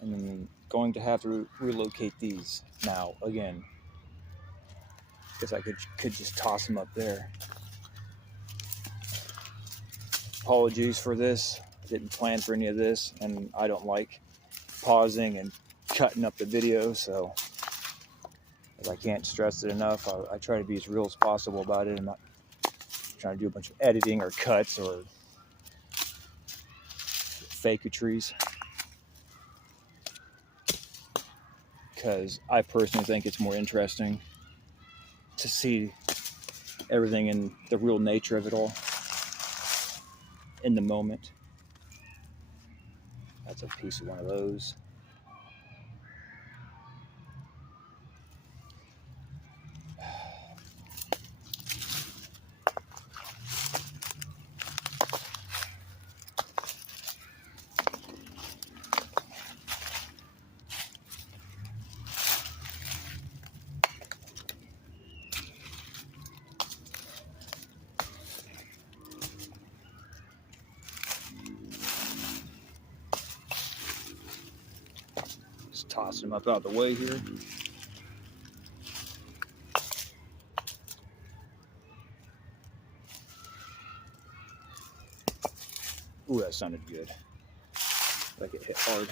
And then going to have to relocate these now again. Guess I could just toss them up there. Apologies for this. I didn't plan for any of this, and I don't like pausing and cutting up the video, so if I can't stress it enough, I try to be as real as possible about it. I'm not trying to do a bunch of editing or cuts or faketries, because I personally think it's more interesting to see everything in the real nature of it all in the moment. That's a piece of one of those. Just tossing them up out of the way here. Ooh, that sounded good. Like it hit hard.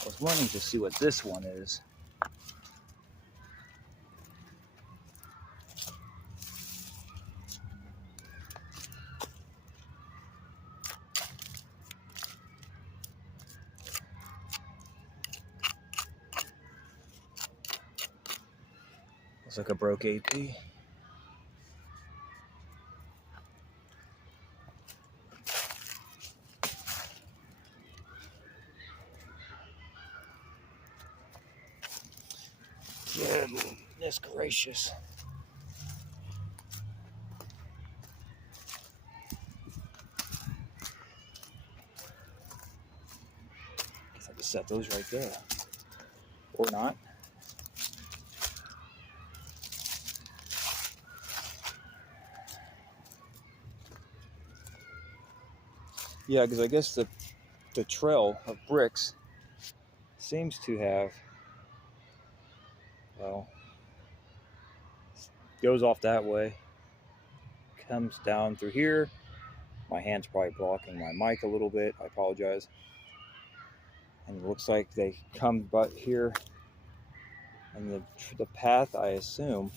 I was wanting to see what this one is. Looks like a broke AP. Goodness gracious. Guess I just set those right there. Or not. Yeah, because I guess the trail of bricks seems to have, well, goes off that way, comes down through here. My hand's probably blocking my mic a little bit. I apologize. And it looks like they come but here. And the path, I assume,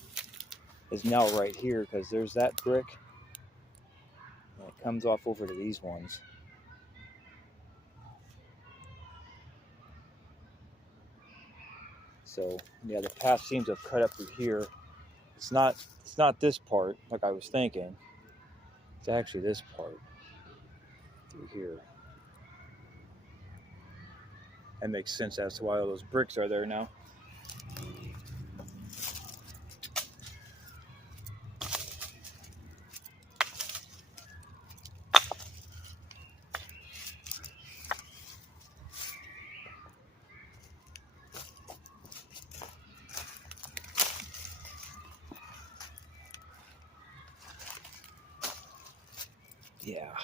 is now right here because there's that brick. And it comes off over to these ones. So yeah, the path seems to have cut up through here. It's not this part like I was thinking. It's actually this part through here. That makes sense as to why all those bricks are there now. Yeah.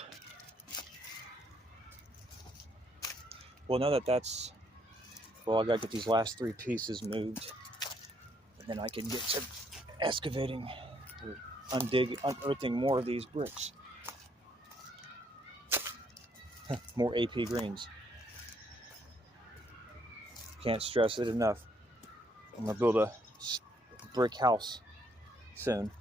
Well, now that's, well, I gotta get these last three pieces moved, and then I can get to excavating or unearthing more of these bricks. More AP greens. Can't stress it enough. I'm gonna build a brick house soon.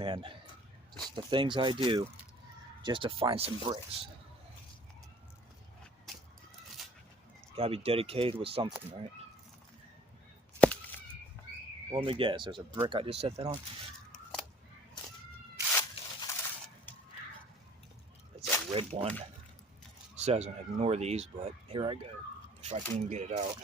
Man, just the things I do just to find some bricks. Gotta be dedicated with something, right? Well, let me guess, there's a brick I just set that on? It's a red one. It says ignore these, but here I go. If I can even get it out.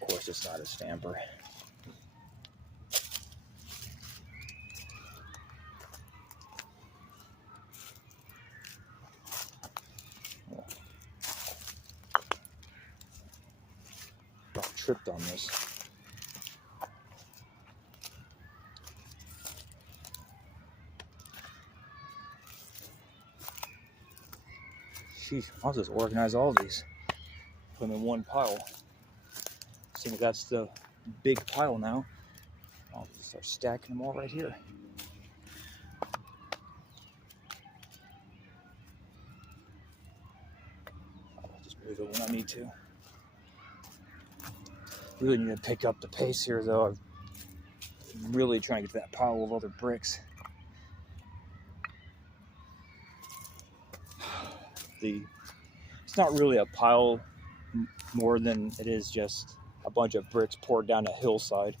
Of course, it's not a stamper. Got tripped on this. Sheesh, I'll just organize all of these. Put them in one pile. Seems that's the big pile now. I'll just start stacking them all right here. I'll just move it when I need to. Really need to pick up the pace here, though. I'm really trying to get to that pile of other bricks. It's not really a pile more than it is just a bunch of bricks poured down a hillside.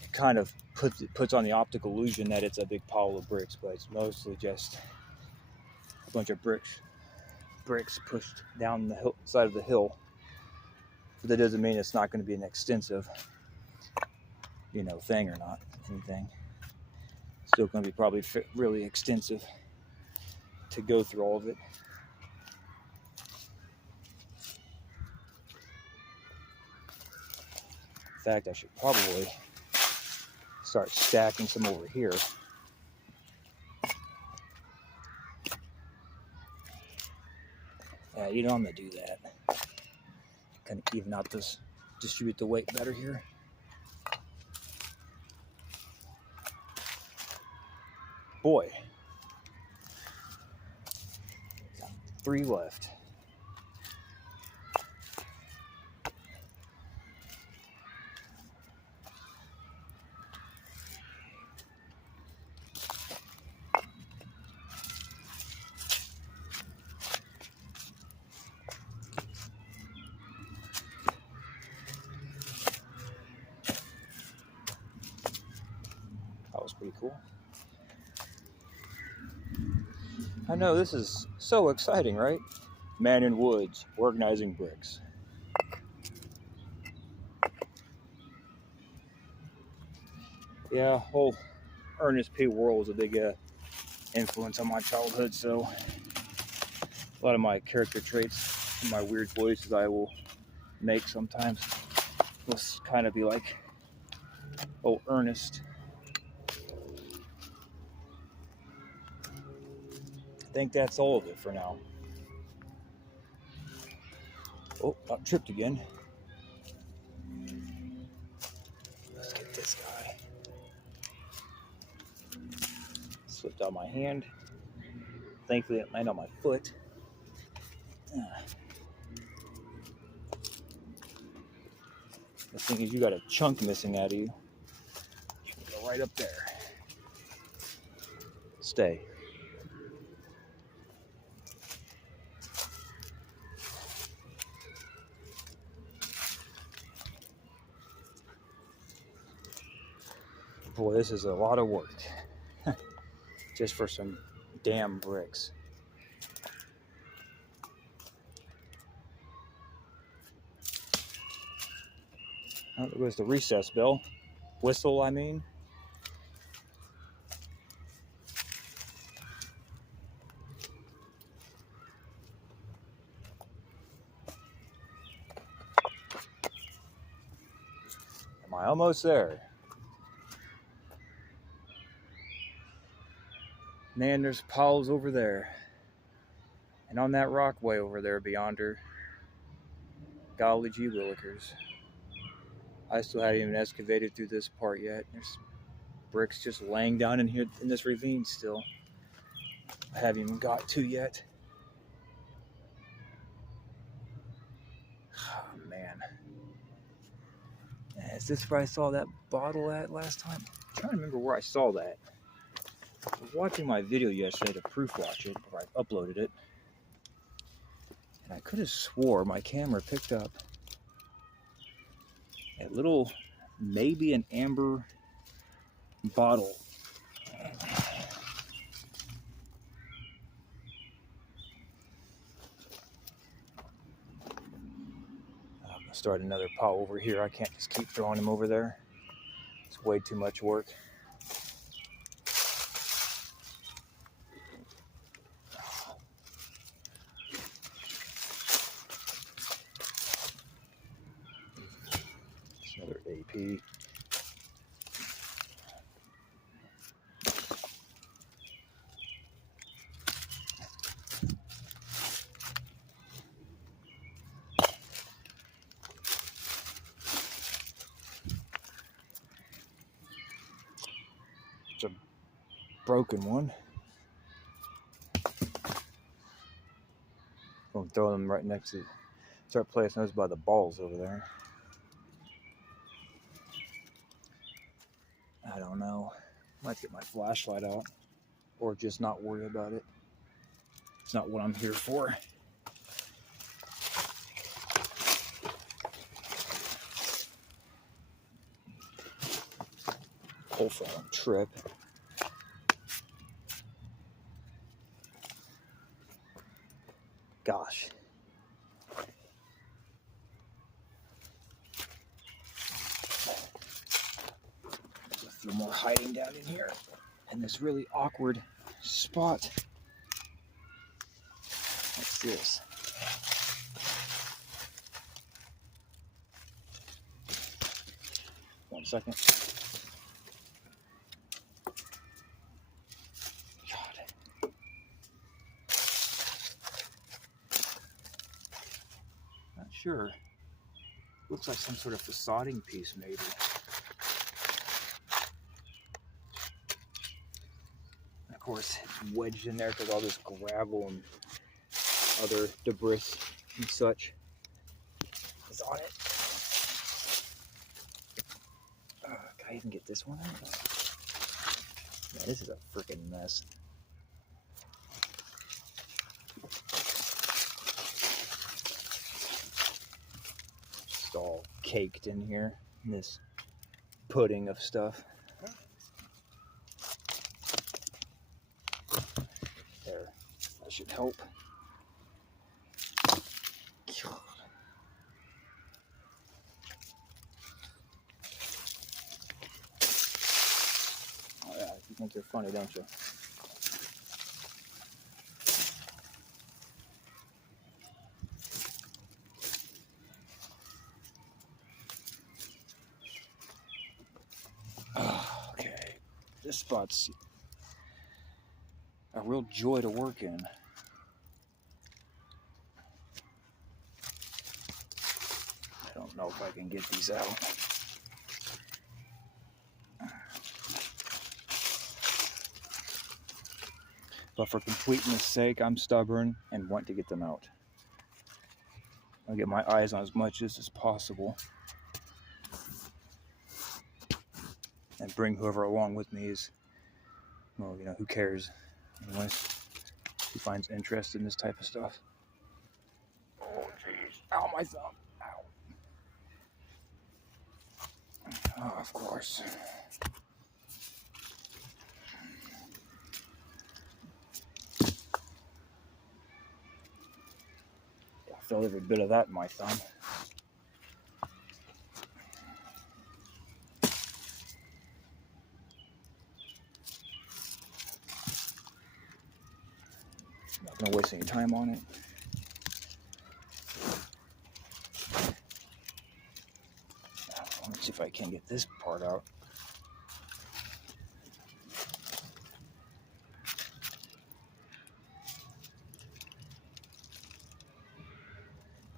It kind of puts on the optical illusion that it's a big pile of bricks, but it's mostly just a bunch of bricks pushed down the side of the hill. But that doesn't mean it's not going to be an extensive, thing or not. Anything. Still going to be probably really extensive to go through all of it. In fact, I should probably start stacking some over here. Yeah, I'm gonna do that. Kind of even out this, distribute the weight better here. Boy, got 3 left. That was pretty cool. I know, this is so exciting, right? Man in woods, organizing bricks. Yeah, whole Ernest P. Worrell was a big influence on my childhood, so a lot of my character traits and my weird voices I will make sometimes will kind of be like, oh, Ernest. I think that's all of it for now. Oh, got tripped again. Let's get this guy. Slipped out my hand. Thankfully, it landed on my foot. The thing is, you got a chunk missing out of you. You can go right up there. Stay. Boy, this is a lot of work. Just for some damn bricks. Oh, there goes the recess bell. Whistle, I mean. Am I almost there? Man, there's piles over there. And on that rock way over there beyond her, golly gee willikers. I still haven't even excavated through this part yet. There's bricks just laying down in here in this ravine still. I haven't even got to yet. Is this where I saw that bottle at last time? I'm trying to remember where I saw that. I was watching my video yesterday to proof watch it, or I uploaded it. And I could have swore my camera picked up a little, maybe an amber bottle. I'm gonna start another pile over here. I can't just keep throwing them over there. It's way too much work. It's another AP. It's a broken one. I'm throwing them right next to, start placing those by the balls over there. I don't know. Might get my flashlight out or just not worry about it. It's not what I'm here for. Hopefully I don't trip. Gosh. There's a few more hiding down in here in this really awkward spot. What's this? One second. God. Not sure. Looks like some sort of facading piece, maybe. And of course, it's wedged in there because all this gravel and other debris and such is on it. Can I even get this one out? Yeah, this is a freaking mess. Just all caked in here, in this pudding of stuff. There, that should help. Oh yeah, you think they're funny, don't you? Okay, this spot's a real joy to work in. I don't know if I can get these out. But for completeness sake, I'm stubborn and want to get them out. I'll get my eyes on as much as possible. And bring whoever along with me is, well, you know, who cares? Anyways, who finds interest in this type of stuff. Oh, jeez. Ow, my thumb. Ow. Oh, of course. I felt every bit of that in my thumb. Not gonna waste any time on it. Let's see if I can get this part out.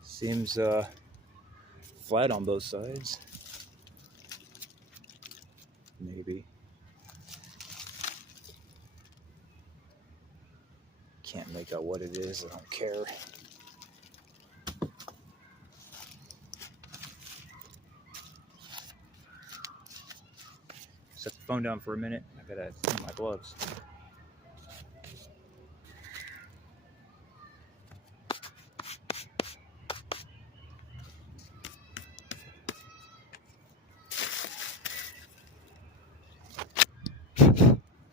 Seems flat on both sides. Maybe. Can't make out what it is. I don't care. phone down for a minute. I gotta clean my gloves.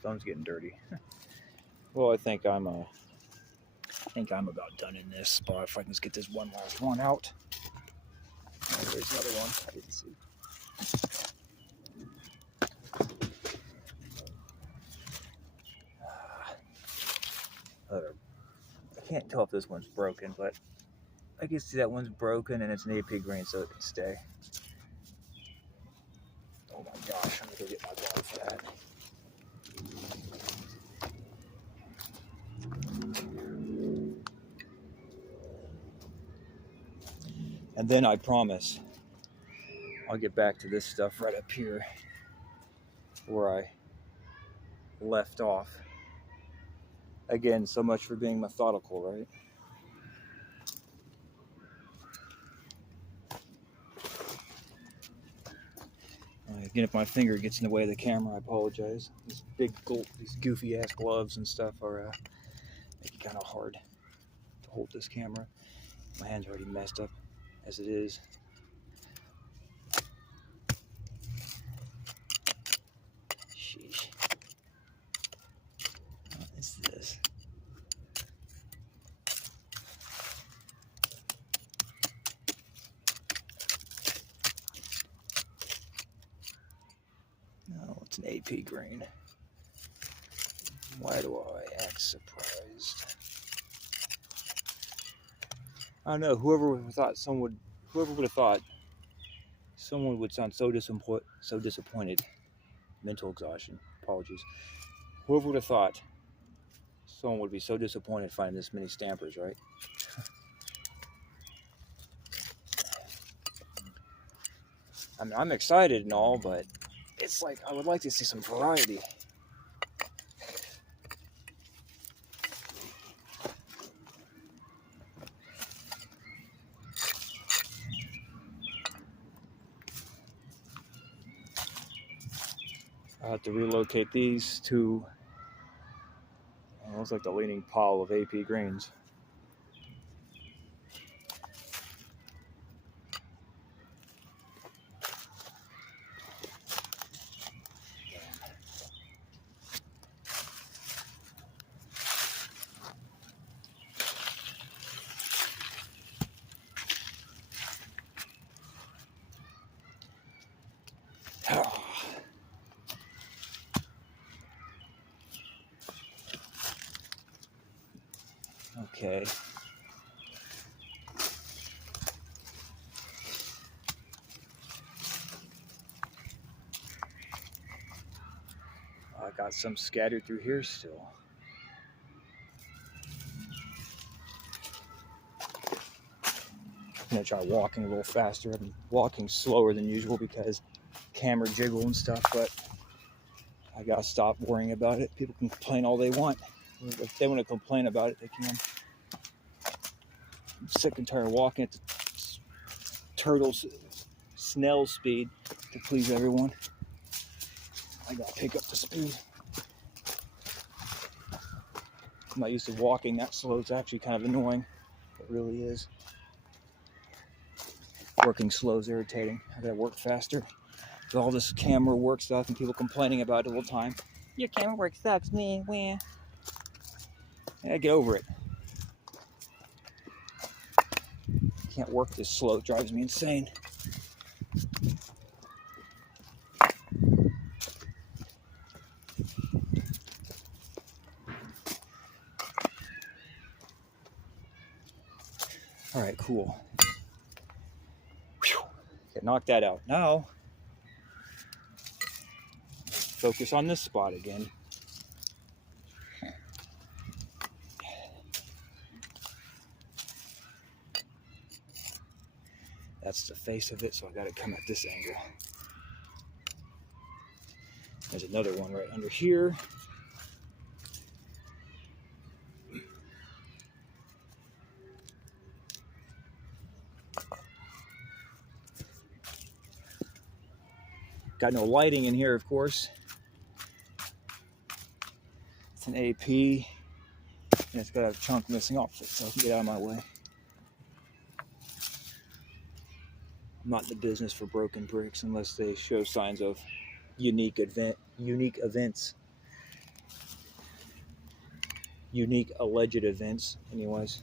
Phone's getting dirty. Well, I think I'm about done in this spot. If I can just get this one last one out. Oh, there's another one I didn't see. I can't tell if this one's broken, but I can see that one's broken and it's an AP green, so it can stay. Oh my gosh, I'm gonna go get my ball for that. And then I promise I'll get back to this stuff right up here where I left off. Again, so much for being methodical, right? Again, if my finger gets in the way of the camera, I apologize. These goofy ass gloves and stuff are make it kind of hard to hold this camera. My hand's already messed up as it is. Sheesh. What is this? No, it's an AP green. Why do I act surprised? I don't know. Whoever would have thought someone would sound so disappointed. Mental exhaustion. Apologies. Whoever would have thought someone would be so disappointed finding this many stampers, right? I mean, I'm excited and all, but it's like I would like to see some variety. I'll have to relocate these to, it looks like the leaning pile of AP greens. Okay. I got some scattered through here still. I'm gonna try walking a little faster. I've been walking slower than usual because camera jiggle and stuff, but I gotta stop worrying about it. People can complain all they want. If they want to complain about it, they can. I'm sick and tired of walking at the snail speed to please everyone. I gotta pick up the speed. I'm not used to walking that slow. It's actually kind of annoying. It really is. Working slow is irritating. I gotta work faster. With all this camera work stuff and people complaining about it all the time. Your camera work sucks, man. Yeah, get over it. Can't work this slow. It drives me insane. All right, cool. Okay, knock that out. Now, focus on this spot again. That's the face of it, so I got to come at this angle. There's another one right under here. Got no lighting in here, of course. It's an AP, and it's got a chunk missing off it, so I can get out of my way. I'm not in the business for broken bricks unless they show signs of unique events. Unique alleged events, anyways.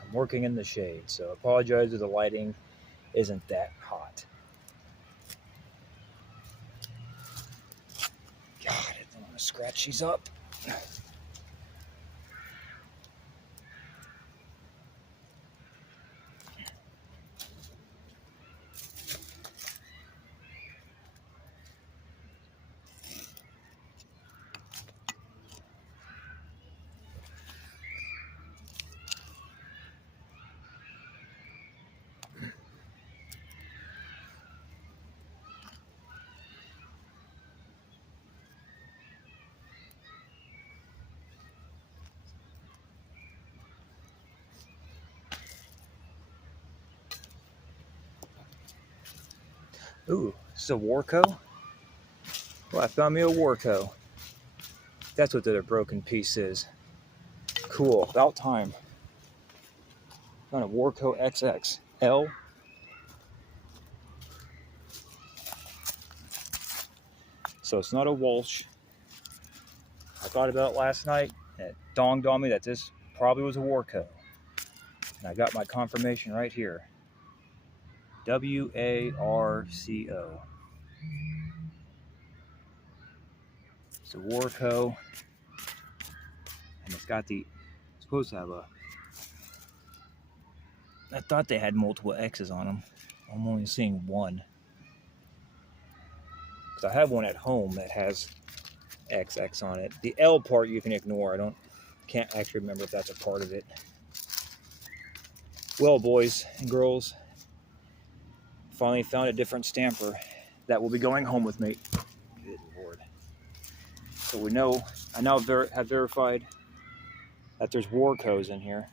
I'm working in the shade, so I apologize if the lighting isn't that hot. God, I don't want to scratch these up. Ooh, this is a Warco? Well, I found me a Warco. That's what the other broken piece is. Cool, about time. Found a Warco XXL. So it's not a Walsh. I thought about it last night, and it dawned on me that this probably was a Warco. And I got my confirmation right here. WARCO. It's a Warco, and it's got it's supposed to have I thought they had multiple X's on them. I'm only seeing one. Because I have one at home that has XX on it. The L part you can ignore. Can't actually remember if that's a part of it. Well, boys and girls, finally found a different stamper that will be going home with me. Good Lord. So I now have verified that there's Warcos in here.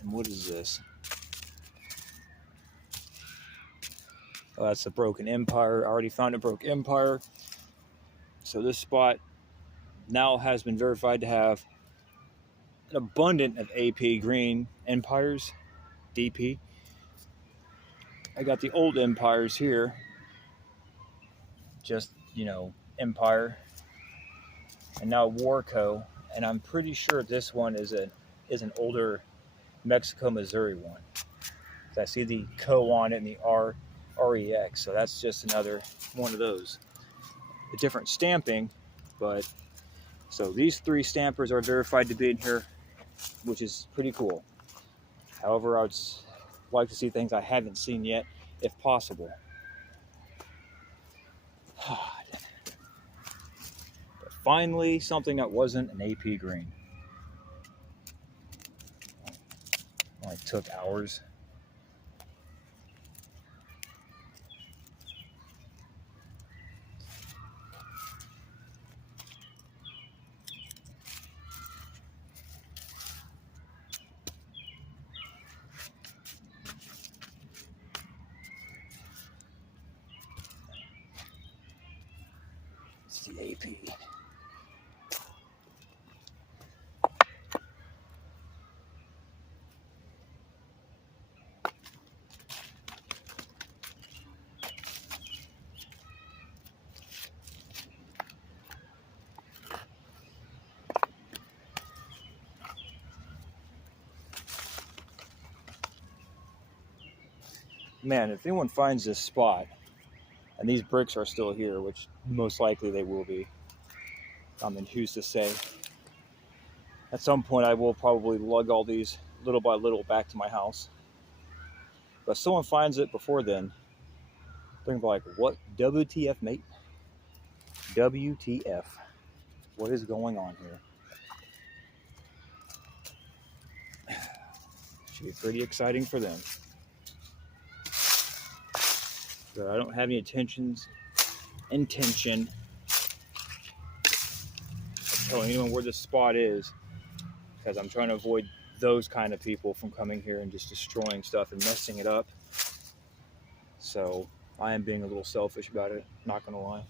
And what is this? Oh, that's the Broken Empire. I already found a Broke Empire. So this spot now has been verified to have an abundance of AP green Empires, DP. I got the old Empires here. Just, Empire. And now Warco. And I'm pretty sure this one is an older Mexico, Missouri one. I see the Co on it and the REX. So that's just another one of those. A different stamping, but so these three stampers are verified to be in here, which is pretty cool. However, I would like to see things I haven't seen yet, if possible. But finally, something that wasn't an AP green. Only took hours. It's the AP. Man, if anyone finds this spot, and these bricks are still here, which most likely they will be, who's to say? At some point, I will probably lug all these little by little back to my house. But if someone finds it before then, they're gonna be like, "What? WTF, mate? WTF? What is going on here?" Should be pretty exciting for them. But I don't have any intention of telling anyone where this spot is, because I'm trying to avoid those kind of people from coming here and just destroying stuff and messing it up. So I am being a little selfish about it, not gonna lie.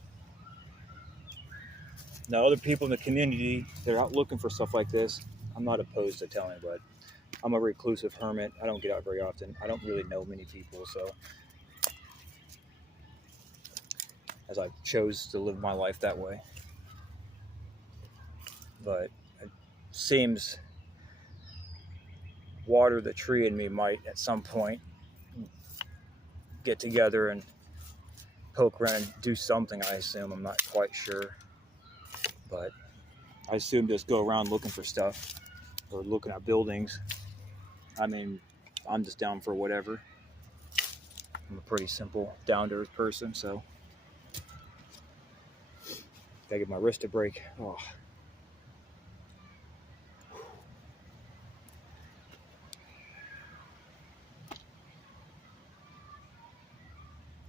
Now, other people in the community, they're out looking for stuff like this. I'm not opposed to telling, but I'm a reclusive hermit. I don't get out very often. I don't really know many people, so as I chose to live my life that way. But it seems Water the Tree in me might at some point get together and poke around and do something, I assume. I'm not quite sure. But I assume just go around looking for stuff or looking at buildings. I mean, I'm just down for whatever. I'm a pretty simple, down-to-earth person, so gotta give my wrist a break. Oh.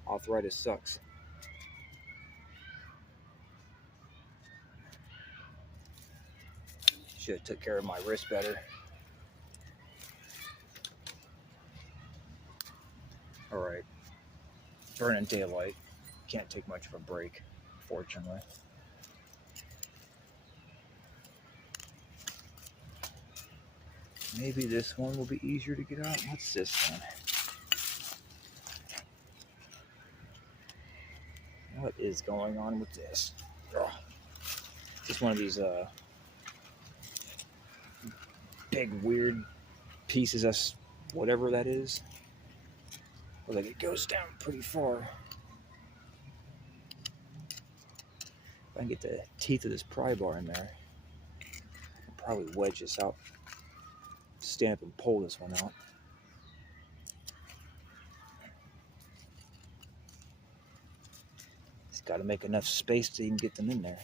Arthritis sucks. Should have took care of my wrist better. All right, burning daylight. Can't take much of a break, fortunately. Maybe this one will be easier to get out. What's this one? What is going on with this? Ugh. Just one of these big weird pieces of whatever that is. Looks like it goes down pretty far. If I can get the teeth of this pry bar in there, I'll probably wedge this out. Stand up and pull this one out. Just got to make enough space to even get them in there.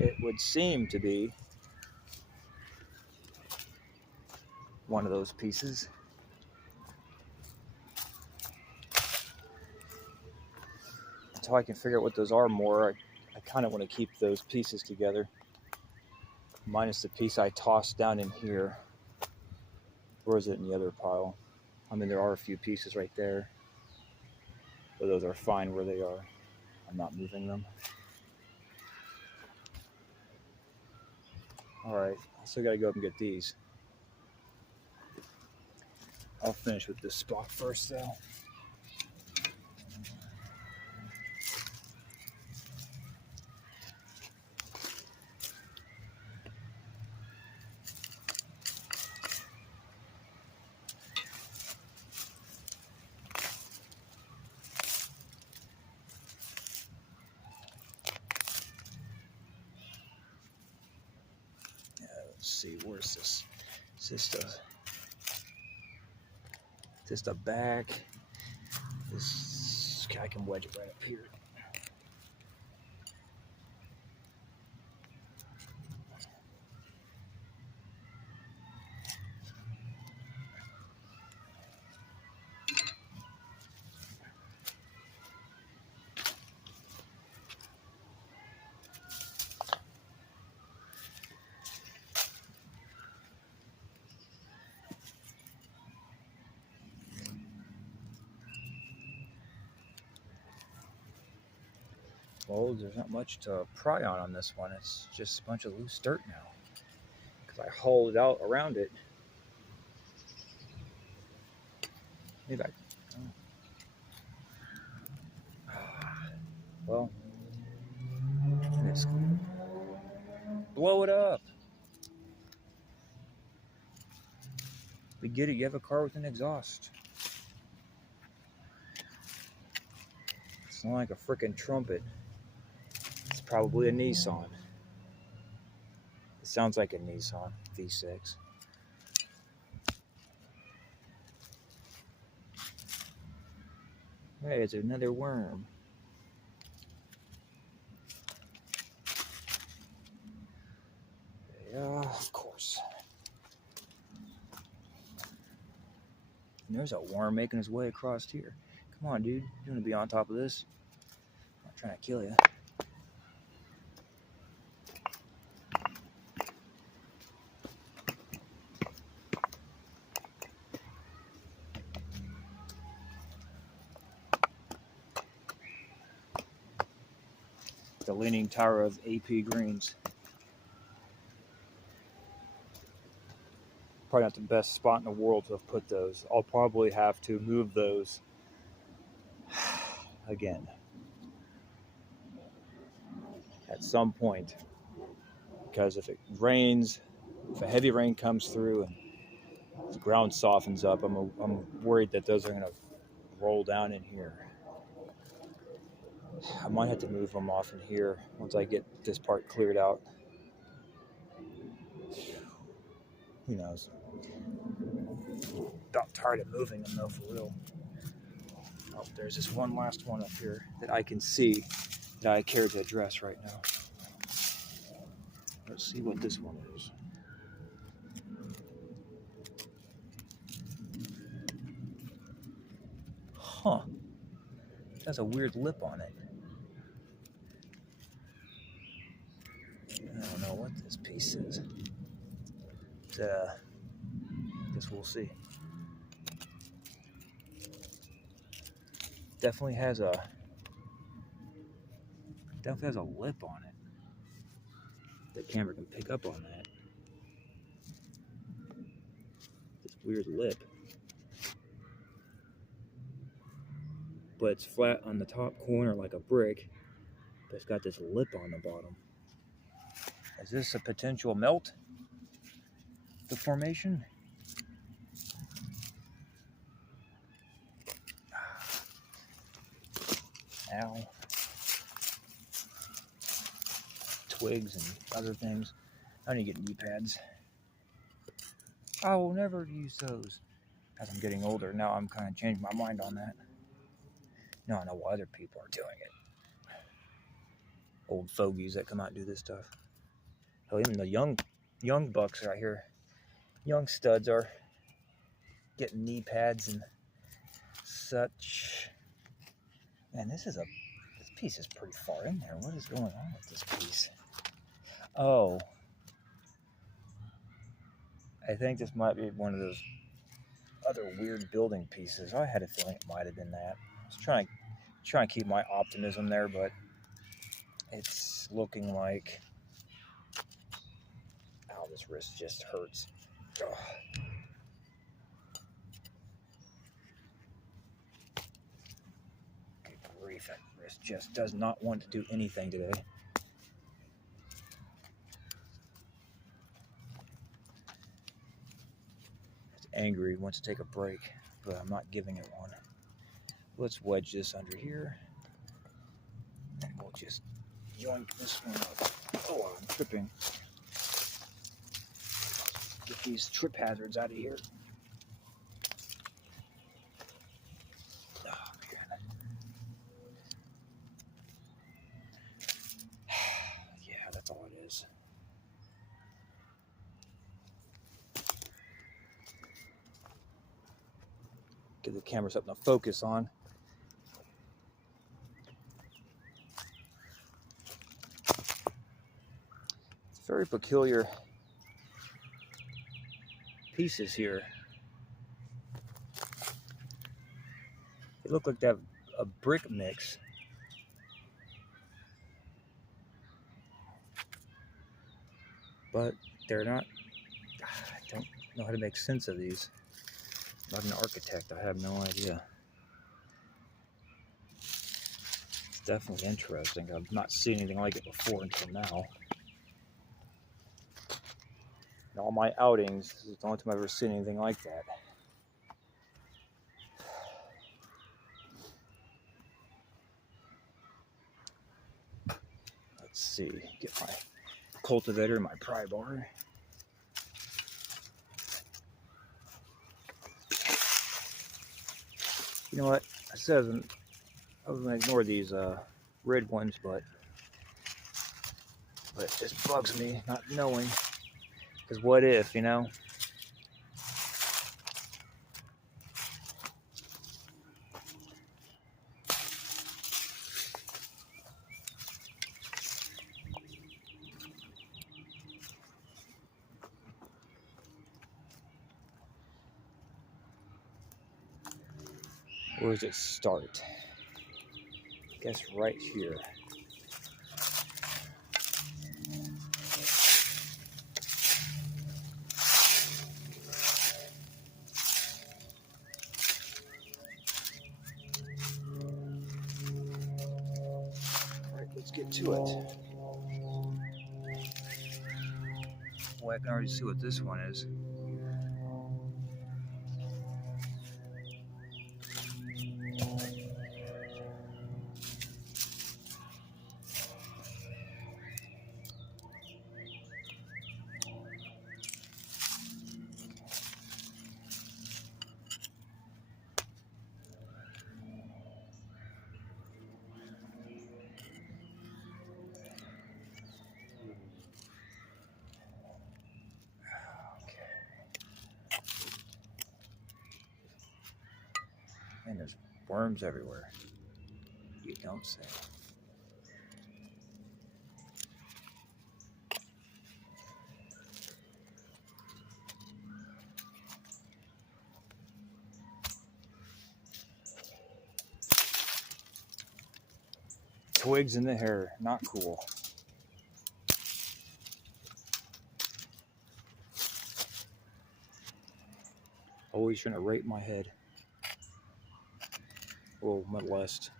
It would seem to be one of those pieces. Until I can figure out what those are more, I kind of want to keep those pieces together. Minus the piece I tossed down in here. Where is it in the other pile? I mean, there are a few pieces right there. But those are fine where they are. I'm not moving them. Alright, I still gotta go up and get these. I'll finish with this spot first though. Let's see, where's this? Is this the back? This, I can wedge it right up here. Well, there's not much to pry on this one. It's just a bunch of loose dirt now. Because I hauled it out around it. Maybe I... Well, let's blow it up. We get it, you have a car with an exhaust. It's not like a freaking trumpet. It's probably a Nissan. It sounds like a Nissan V6. Hey, it's another worm. Yeah, of course. And there's a worm making his way across here. Come on, dude. You want to be on top of this? I'm not trying to kill you. The Leaning Tower of AP Greens. Probably not the best spot in the world to have put those. I'll probably have to move those again at some point, because if it rains, if a heavy rain comes through and the ground softens up, I'm worried that those are going to roll down in here. I might have to move them off in here once I get this part cleared out. Who knows? About tired of moving them though, for real. Oh, there's this one last one up here that I can see that I care to address right now. Let's see what this one is. Huh. It has a weird lip on it. I don't know what this piece is. I guess we'll see. Definitely has a lip on it. The camera can pick up on that. This weird lip. But it's flat on the top corner like a brick. But it's got this lip on the bottom. Is this a potential melt deformation? Ow. Twigs and other things. I need to get knee pads. I will never use those. As I'm getting older, now I'm kind of changing my mind on that. Now I know why other people are doing it. Old fogies that come out and do this stuff. Hell, even the young bucks right here, young studs are getting knee pads and such. Man, this piece is pretty far in there. What is going on with this piece? Oh, I think this might be one of those other weird building pieces. I had a feeling it might have been that. I was trying to keep my optimism there, but it's looking like, ow, this wrist just hurts. Ugh. Good grief, that wrist just does not want to do anything today. It's angry, wants to take a break, but I'm not giving it one. Let's wedge this under here, and we'll just yoink this one up. Oh, I'm tripping. Get these trip hazards out of here. Oh, man. Yeah, that's all it is. Give the camera something to focus on. It's very peculiar pieces here. They look like they have a brick mix. But they're not. I don't know how to make sense of these. I'm not an architect, I have no idea. It's definitely interesting. I've not seen anything like it before until now. In all my outings, this is the only time I've ever seen anything like that. Let's see, get my cultivator and my pry bar. You know what? I said I was going to ignore these red ones, but it just bugs me not knowing. Because what if, you know? Where does it start? I guess right here. Alright, let's get to it. Well, I can already see what this one is. And there's worms everywhere. You don't say. Twigs in the hair, not cool. Always trying to rape my head. Well, molest.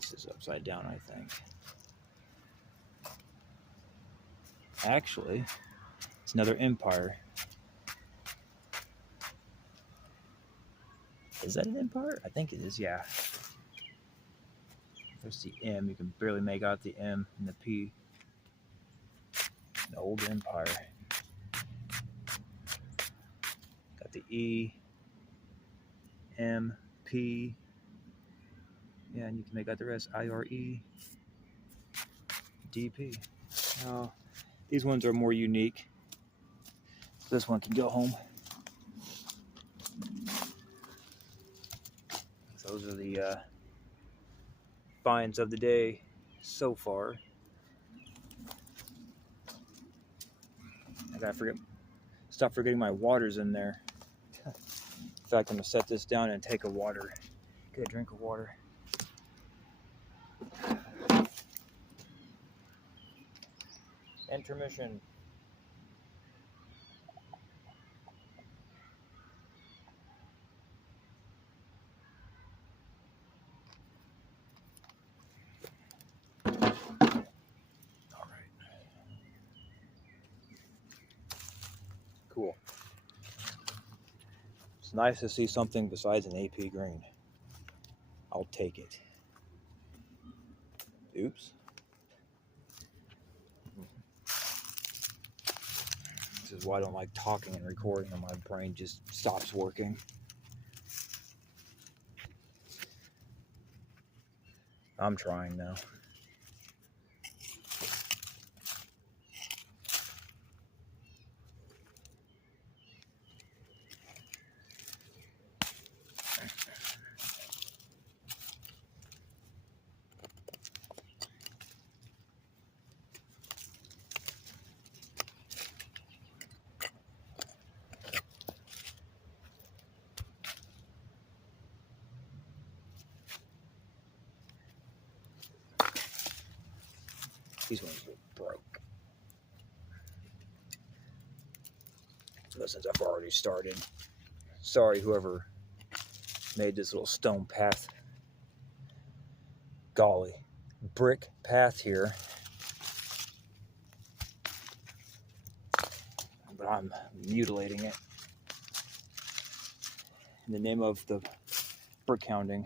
This is upside down, I think. Actually, it's another empire. Is that an empire? I think it is, yeah. There's the M. You can barely make out the M and the P. The old empire. Got the E, M, P. Yeah, and you can make out the rest. IRE, DP. Now, these ones are more unique. This one can go home. Those are the finds of the day so far. I gotta stop forgetting my water's in there. In fact, I'm gonna set this down and take get a drink of water. Intermission. Cool. It's nice to see something besides an AP green. I'll take it. Oops. This is why I don't like talking and recording, and my brain just stops working. I'm trying now. These ones broke. But since I've already started, sorry whoever made this little stone path. Golly, brick path here. But I'm mutilating it in the name of the brick hounding.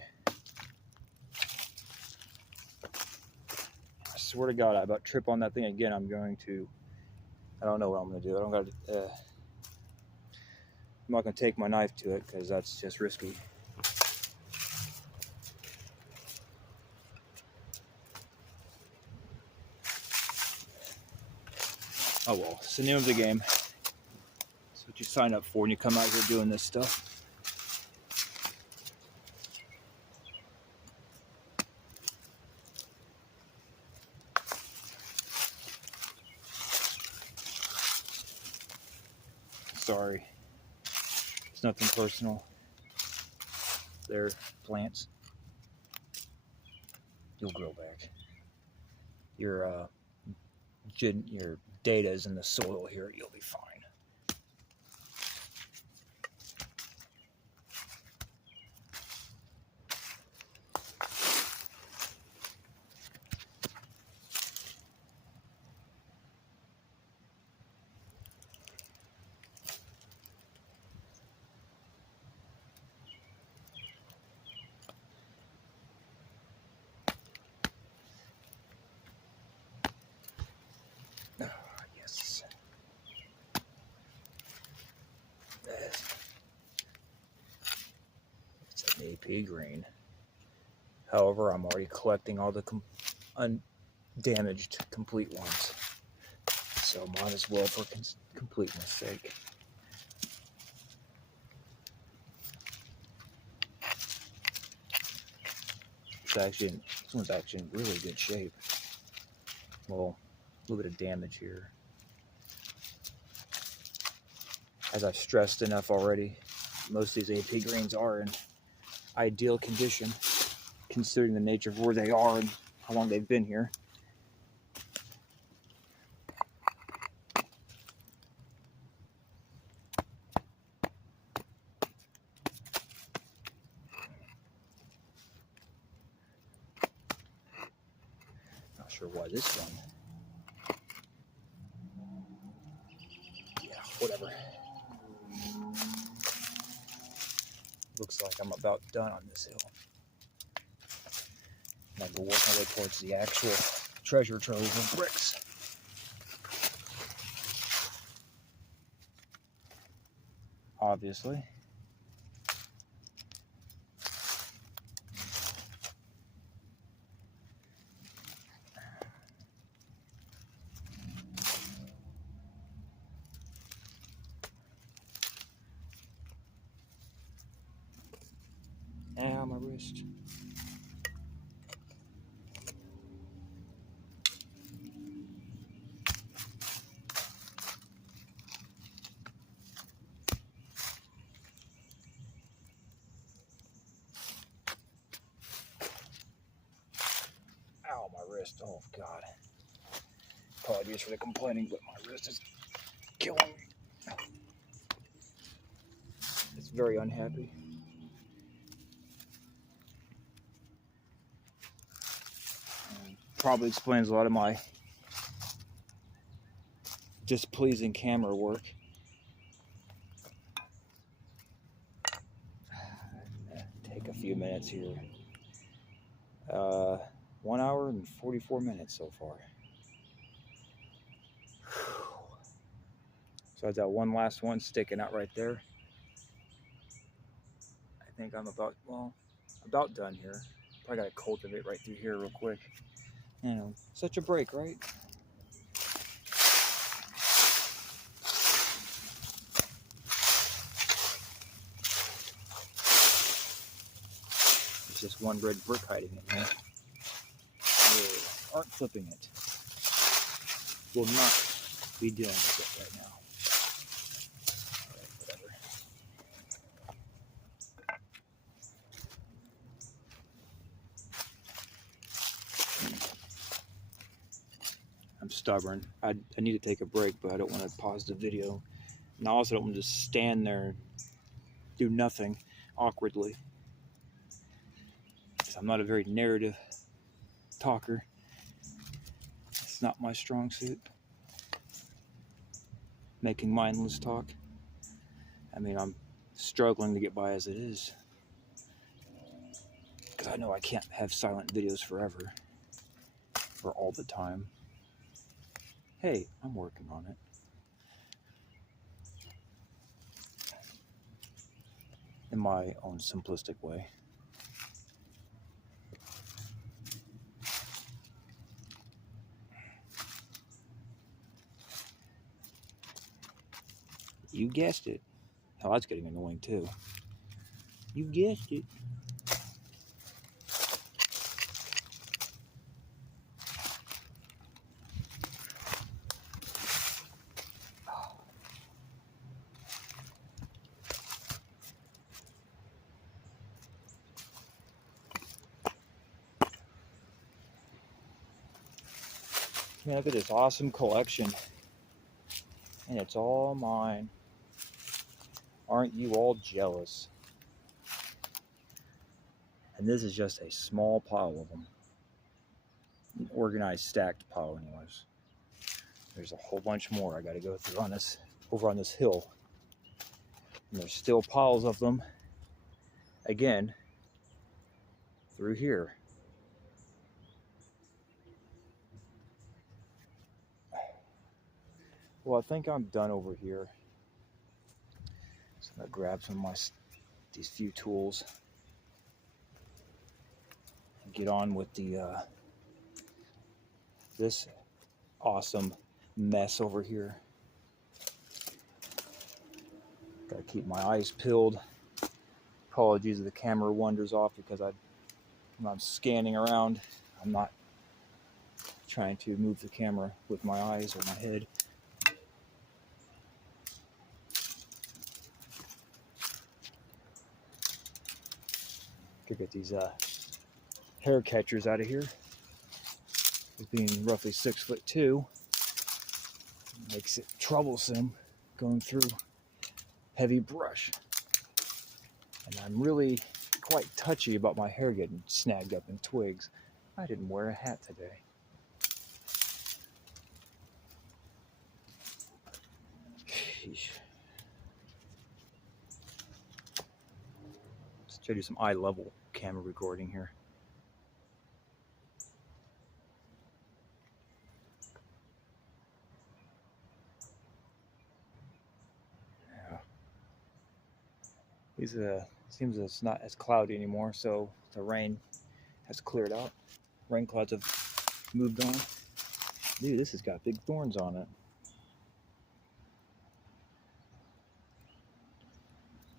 I swear to God, I about trip on that thing again. I don't know what I'm going to do. I'm not going to take my knife to it because that's just risky. Oh well, it's the name of the game. That's what you sign up for when you come out here doing this stuff. Sorry. It's nothing personal. They're plants. You'll grow back. Your data is in the soil here. You'll be fine. Yes. It's an AP green. However, I'm already collecting all the undamaged complete ones. So might as well for completeness sake. This one's actually in really good shape. Well, a little bit of damage here. As I've stressed enough already, most of these AP greens are in ideal condition, considering the nature of where they are and how long they've been here. Not sure why this one. Yeah, whatever. Looks like I'm about done on this hill. I can work my way towards the actual treasure trove of bricks. Obviously. Ow, my wrist. Ow, my wrist. Oh, God. Apologies for the complaining, but my wrist is killing me. It's very unhappy. Probably explains a lot of my displeasing camera work. Take a few minutes here. 1 hour and 44 minutes so far. So I've got one last one sticking out right there. I think I'm about done here. Probably got to cultivate right through here real quick. You know, such a break, right? There's just one red brick hiding in here. We aren't flipping it. Will not be dealing with it right now. Alright, whatever. I'm stubborn. I need to take a break, but I don't want to pause the video. And I also don't want to just stand there and do nothing awkwardly. I'm not a very narrative talker. It's not my strong suit. Making mindless talk. I mean, I'm struggling to get by as it is. Because I know I can't have silent videos forever. Or all the time. Hey, I'm working on it. In my own simplistic way. You guessed it. Oh, that's getting annoying too. You guessed it. Man, look at this awesome collection. And it's all mine. Aren't you all jealous? And this is just a small pile of them. An organized, stacked pile anyways. There's a whole bunch more I gotta go through on this, over on this hill. And there's still piles of them, again, through here. Well, I think I'm done over here. So I'm gonna grab some of these few tools and get on with this awesome mess over here. Gotta keep my eyes peeled. Apologies if the camera wanders off because when I'm scanning around, I'm not trying to move the camera with my eyes or my head. Could get these hair catchers out of here. With being roughly 6'2", makes it troublesome going through heavy brush. And I'm really quite touchy about my hair getting snagged up in twigs. I didn't wear a hat today. Sheesh. Let's try to do some eye level camera recording here. Seems it's not as cloudy anymore, so the rain has cleared out. Rain clouds have moved on. Dude, this has got big thorns on it.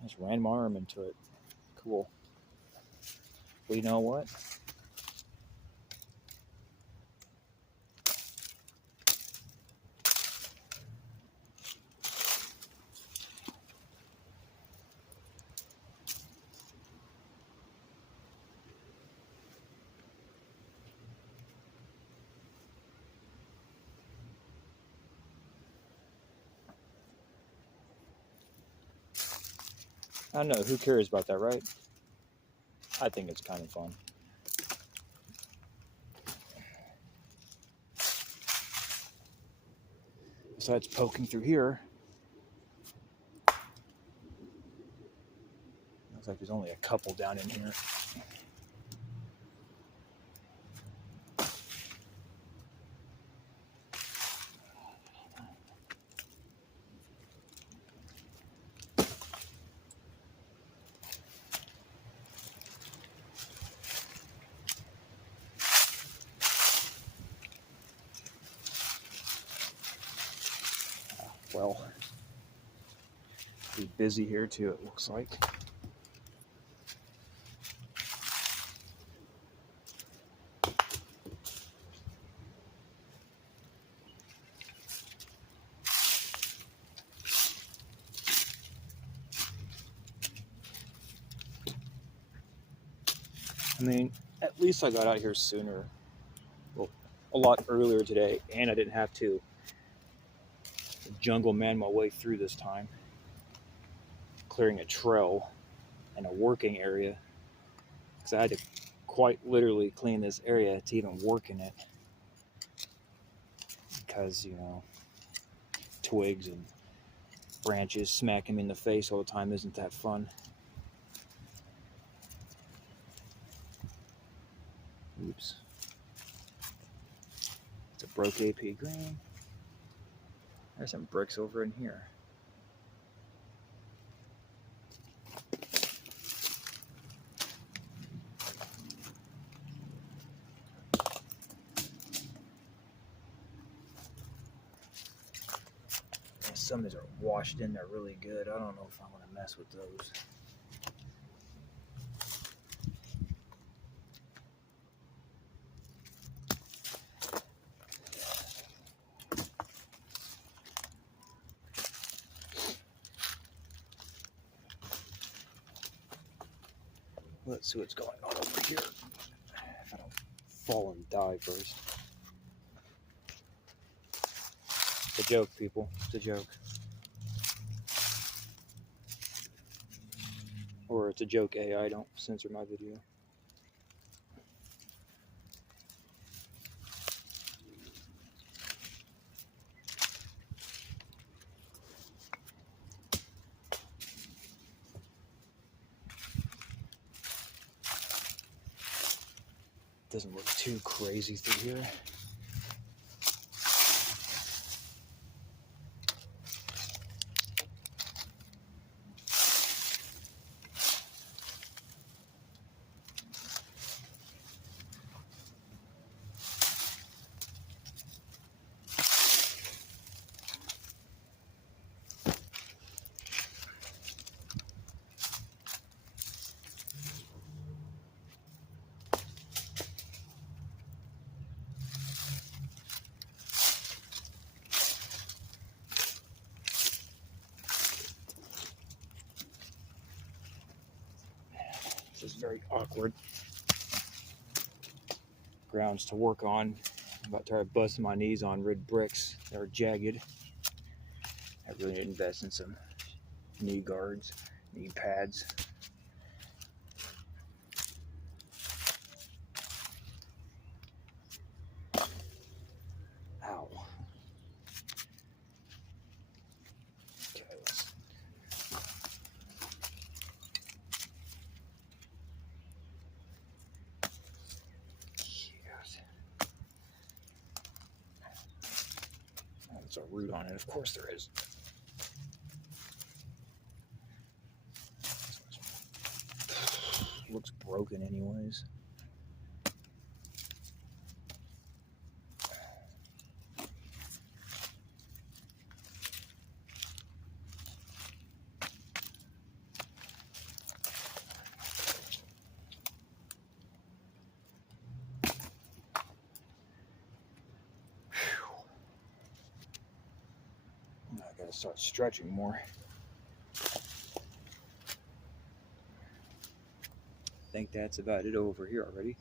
I just ran my arm into it. Cool. Well, you know what? I don't know, who cares about that, right? I think it's kind of fun. Besides poking through here, looks like there's only a couple down in here. Well, be busy here too, it looks like. I mean, at least I got out here sooner. Well, a lot earlier today, and I didn't have to jungle man my way through this time, clearing a trail and a working area, because I had to quite literally clean this area to even work in it, because, you know, twigs and branches smacking me in the face all the time isn't that fun. Oops. It's a broke AP green. There's some bricks over in here. Some of these are washed in there really good. I don't know if I want to mess with those. Let's see what's going on over here. If I don't fall and die first. It's a joke, people. It's a joke. Or it's a joke AI, don't censor my video. Doesn't look too crazy through here. This is very awkward. Grounds to work on. I'm about to try busting my knees on red bricks. They're jagged. I really need to invest in some knee guards, knee pads. Ow. Okay, let's... Oh, there's a root on it. Of course there is. Looks broken anyways. I gotta start stretching more. I think that's about it over here already.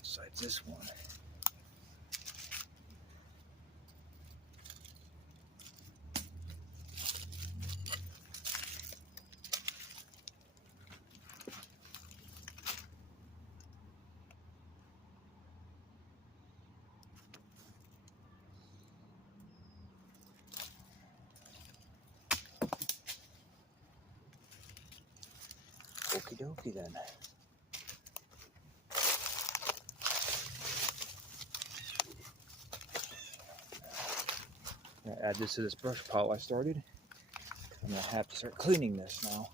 Besides this one. Okie dokie then. I'm gonna add this to this brush pile I started. I'm gonna have to start cleaning this now.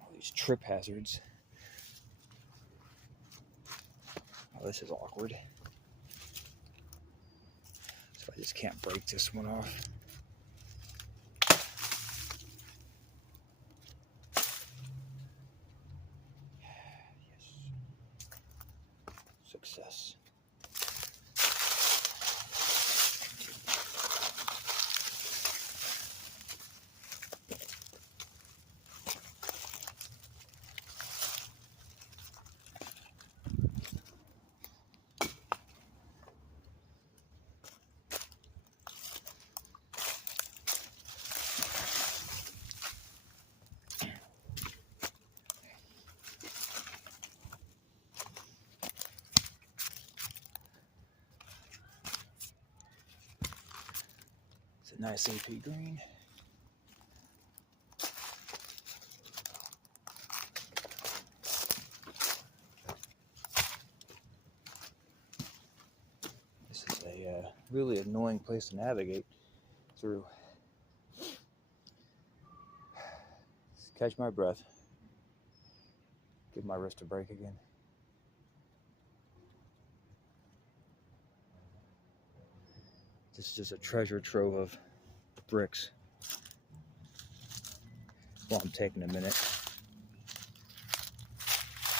All these trip hazards. Oh, this is awkward. So I just can't break this one off. Success. It's a nice AP green. This is a really annoying place to navigate through. Catch my breath. Give my wrist a break again. This is just a treasure trove of bricks. Well, I'm taking a minute.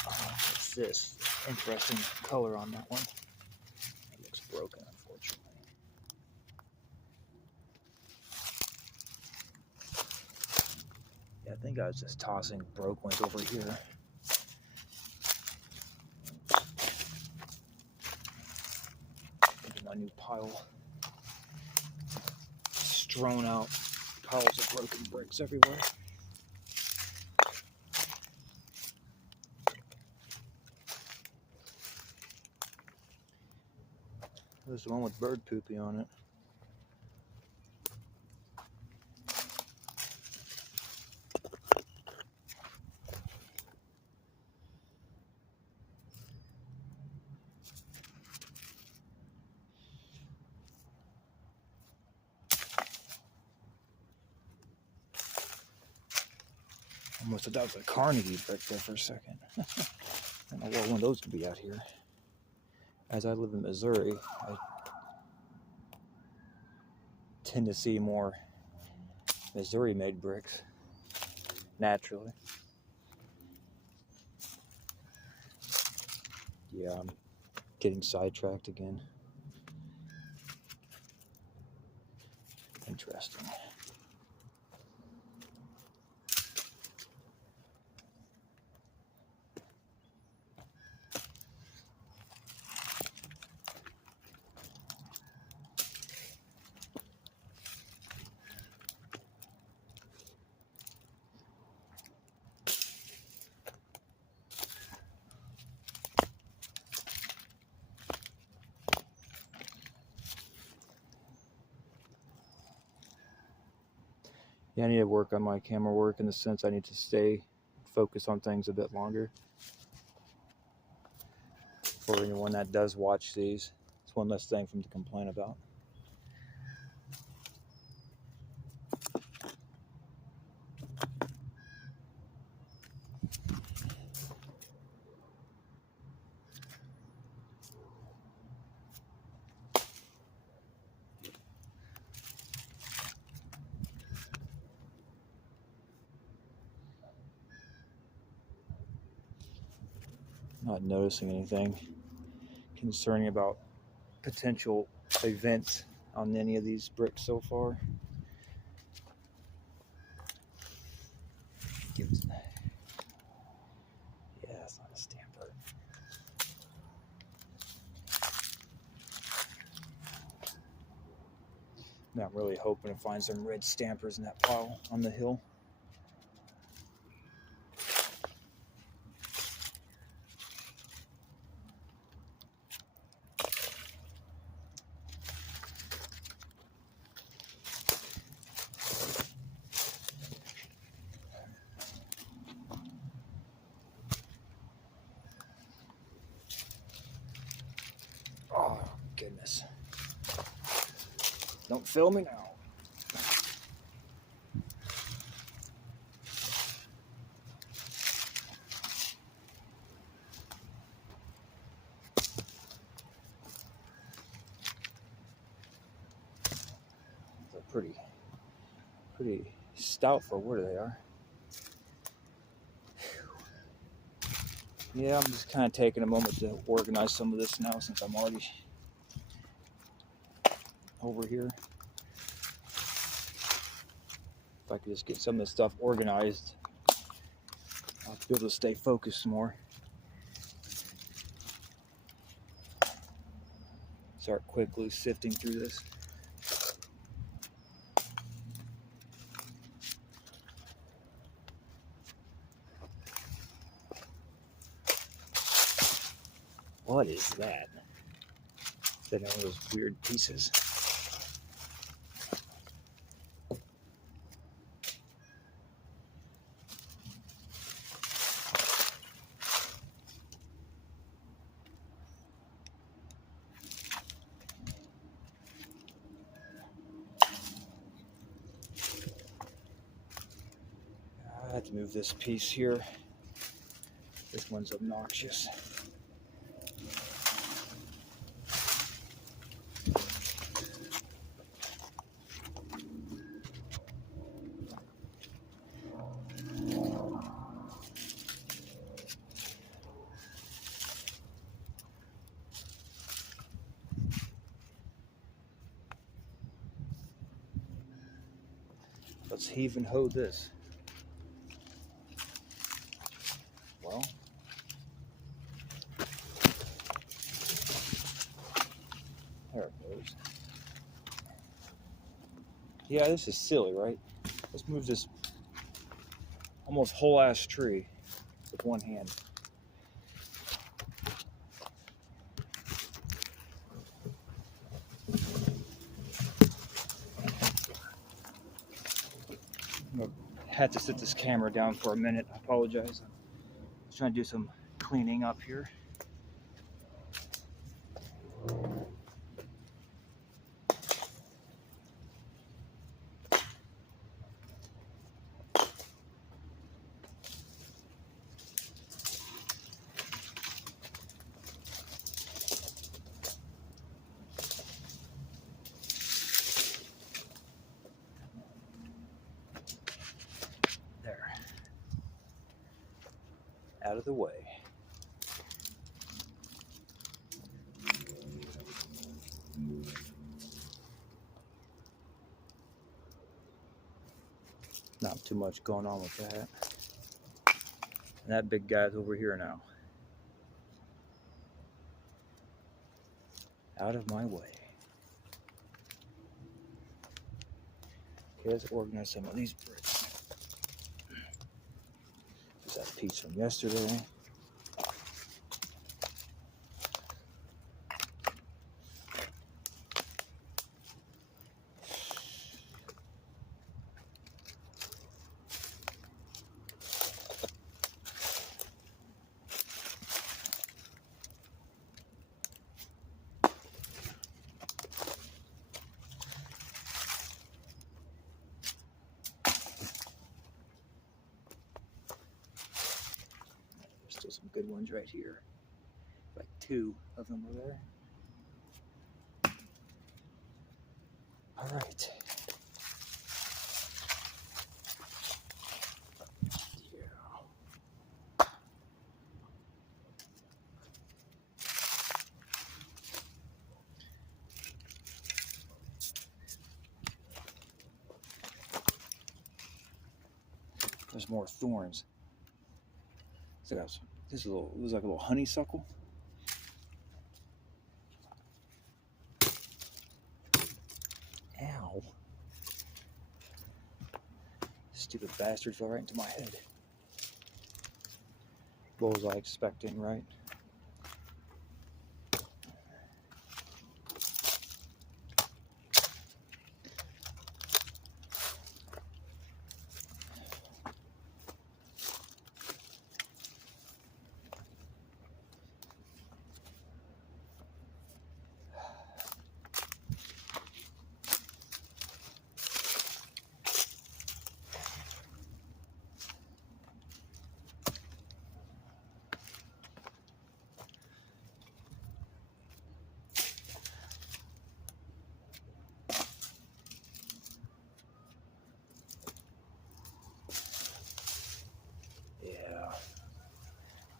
What's this? Interesting color on that one. It looks broken, unfortunately. Yeah, I think I was just tossing broke ones over here. Into my new pile. Strewn out piles of broken bricks everywhere. There's the one with bird poopy on it. Almost thought that was a Carnegie brick there for a second. I don't know what one of those could be out here. As I live in Missouri, I tend to see more Missouri-made bricks, naturally. Yeah, I'm getting sidetracked again. Interesting. Yeah, I need to work on my camera work in the sense I need to stay focused on things a bit longer. For anyone that does watch these, it's one less thing for them to complain about. Not noticing anything concerning about potential events on any of these bricks so far. Yeah, that's not a stamper. Now I'm really hoping to find some red stampers in that pile on the hill. Oh, goodness. Don't film me now. They're pretty stout for where they are. Yeah, I'm just kind of taking a moment to organize some of this now since I'm already over here. If I could just get some of this stuff organized, I'll be able to stay focused more. Start quickly sifting through this. What is that? Is that one of those weird pieces? I have to move this piece here. This one's obnoxious. Let's heave and hoe this. Well, there it goes. Yeah, this is silly, right? Let's move this almost whole ass tree with one hand. I had to sit this camera down for a minute. I apologize. I'm trying to do some cleaning up here. There. Out of the way. Not too much going on with that. And that big guy's over here now. Out of my way. Okay, let's organize some of these bricks. There's that piece from yesterday. Still some good ones right here. Like 2 of them are there. All right. Yeah. There's more thorns. So this is a little, it was like a little honeysuckle. Ow. Stupid bastard fell right into my head. What was I expecting, right?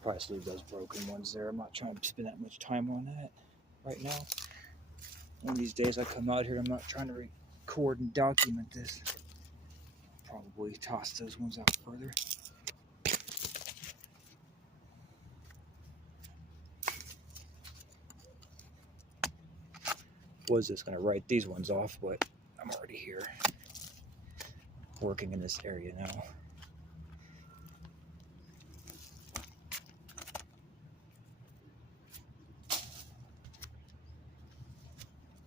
Probably just leave those broken ones there. I'm not trying to spend that much time on that right now. One of these days I come out here, I'm not trying to record and document this. Probably toss those ones out further. Was just going to write these ones off, but I'm already here working in this area now.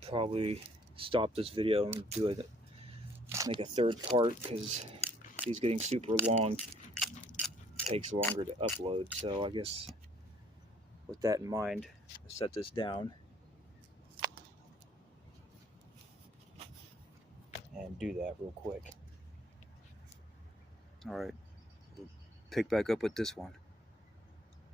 Probably stop this video and make a third part because he's getting super long. Takes longer to upload, so I guess with that in mind, I'll set this down and do that real quick. All right. pick back up with this one.